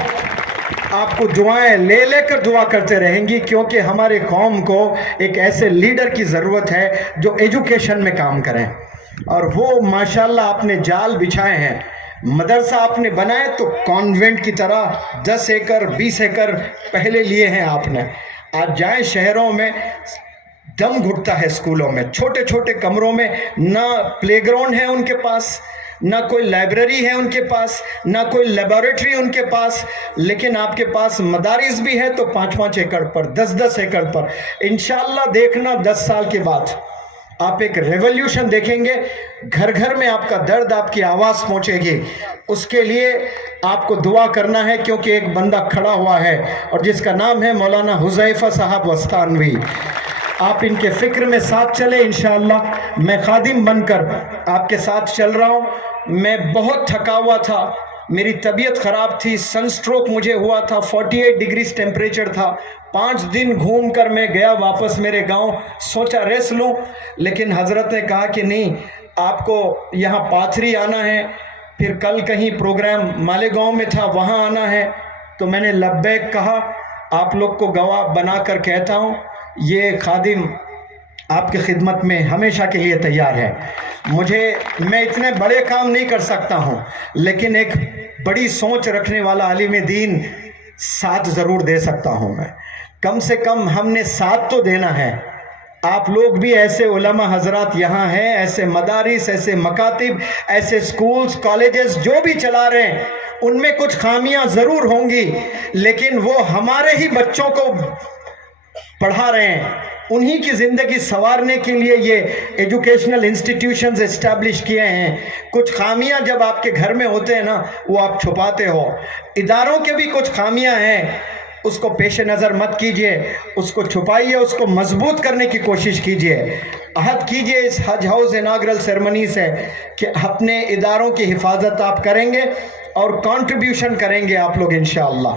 آپ کو دعائیں لے کر دعا کرتے رہیں گی, کیونکہ ہماری قوم کو ایک ایسے لیڈر کی ضرورت ہے جو ایجوکیشن میں کام کریں. اور وہ ماشاءاللہ آپ نے جال بچھائے ہیں. مدرسہ آپ نے بنائے تو کانوینٹ کی طرح 10 ایکڑ 20 ایکڑ پہلے لیے ہیں آپ نے. آج جائیں شہروں میں دم گھٹتا ہے اسکولوں میں, چھوٹے چھوٹے کمروں میں, نہ پلے گراؤنڈ ہے ان کے پاس, نہ کوئی لائبریری ہے ان کے پاس, نہ کوئی لیبارٹری ان کے پاس, لیکن آپ کے پاس مدارس بھی ہے تو 5-5 ایکڑ پر, 10-10 ایکڑ پر. انشاءاللہ دیکھنا 10 سال کے بعد آپ ایک ریولیوشن دیکھیں گے. گھر گھر میں آپ کا درد, آپ کی آواز پہنچے گی. اس کے لیے آپ کو دعا کرنا ہے, کیونکہ ایک بندہ کھڑا ہوا ہے اور جس کا نام ہے مولانا حذیفہ صاحب وستانوی. آپ ان کے فکر میں ساتھ چلے انشاءاللہ. میں خادم بن کر آپ کے ساتھ چل رہا ہوں. میں بہت تھکا ہوا تھا, میری طبیعت خراب تھی, سن سٹروک مجھے ہوا تھا, 48 ڈگریز ٹیمپریچر تھا. 5 دن گھوم کر میں گیا واپس میرے گاؤں, سوچا ریسٹ لوں, لیکن حضرت نے کہا کہ نہیں, آپ کو یہاں پاتھری آنا ہے, پھر کل کہیں پروگرام مالیگاؤں میں تھا وہاں آنا ہے. تو میں نے لبیک کہا. آپ لوگ کو گواہ بنا کر کہتا ہوں, یہ خادم آپ کی خدمت میں ہمیشہ کے لیے تیار ہے. میں اتنے بڑے کام نہیں کر سکتا ہوں, لیکن ایک بڑی سوچ رکھنے والا عالم دین ساتھ ضرور دے سکتا ہوں. میں کم سے کم ہم نے ساتھ تو دینا ہے. آپ لوگ بھی ایسے علماء حضرات یہاں ہیں, ایسے مدارس, ایسے مکاتب, ایسے سکولز, کالجز جو بھی چلا رہے ہیں, ان میں کچھ خامیاں ضرور ہوں گی, لیکن وہ ہمارے ہی بچوں کو پڑھا رہے ہیں. انہی کی زندگی سنوارنے کے لیے یہ ایجوکیشنل انسٹیٹیوشنز اسٹیبلش کیے ہیں. کچھ خامیاں جب آپ کے گھر میں ہوتے ہیں نا, وہ آپ چھپاتے ہو. اداروں کے بھی کچھ خامیاں ہیں, اس کو پیش نظر مت کیجئے, اس کو چھپائیے, اس کو مضبوط کرنے کی کوشش کیجئے. عہد کیجئے اس حج ہاؤس اناگرل سیرمنی سے کہ اپنے اداروں کی حفاظت آپ کریں گے اور کنٹریبیوشن کریں گے آپ لوگ انشاءاللہ.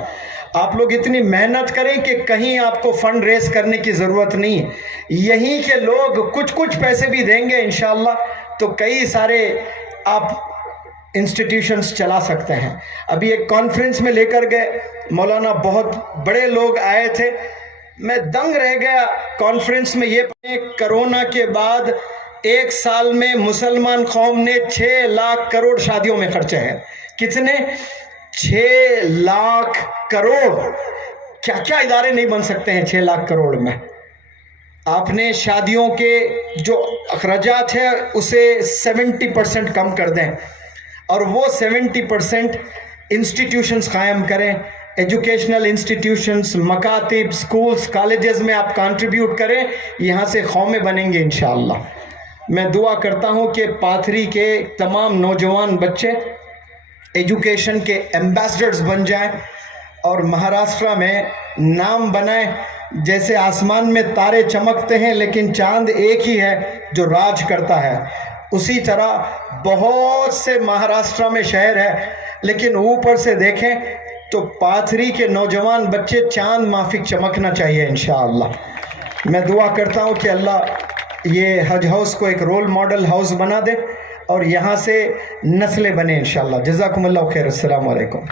آپ لوگ اتنی محنت کریں کہ کہیں آپ کو فنڈ ریز کرنے کی ضرورت نہیں. یہیں کے لوگ کچھ پیسے بھی دیں گے انشاءاللہ, تو کئی سارے آپ انسٹیٹیوشنز چلا سکتے ہیں. ابھی ایک کانفرنس میں لے کر گئے مولانا, بہت بڑے لوگ آئے تھے, میں دنگ رہ گیا کانفرنس میں. یہ کرونا کے بعد 1 سال میں مسلمان قوم نے 6 لاکھ کروڑ شادیوں میں خرچے ہیں. کتنے؟ 6 لاکھ کروڑ. کیا ادارے نہیں بن سکتے ہیں 6 لاکھ کروڑ میں. آپ نے شادیوں کے جو اخراجات ہیں اسے 70% کم کر دیں, اور وہ 70% انسٹیٹیوشنز قائم کریں. ایجوکیشنل انسٹیٹیوشنز, مکاتب, سکولز, کالجز میں آپ کنٹریبیوٹ کریں. یہاں سے قومیں بنیں گے انشاءاللہ. میں دعا کرتا ہوں کہ پاتھری کے تمام نوجوان بچے ایجوکیشن کے ایمبیسڈرز بن جائیں اور مہاراشٹرا میں نام بنائیں. جیسے آسمان میں تارے چمکتے ہیں لیکن چاند ایک ہی ہے جو راج کرتا ہے, اسی طرح بہت سے مہاراشٹرا میں شہر ہے, لیکن اوپر سے دیکھیں تو پاتھری کے نوجوان بچے چاند مافک چمکنا چاہیے انشاءاللہ. میں دعا کرتا ہوں کہ اللہ یہ حج ہاؤس کو ایک رول ماڈل ہاؤس بنا دے اور یہاں سے نسلیں بنے انشاءاللہ. جزاکم اللہ خیر. السلام علیکم.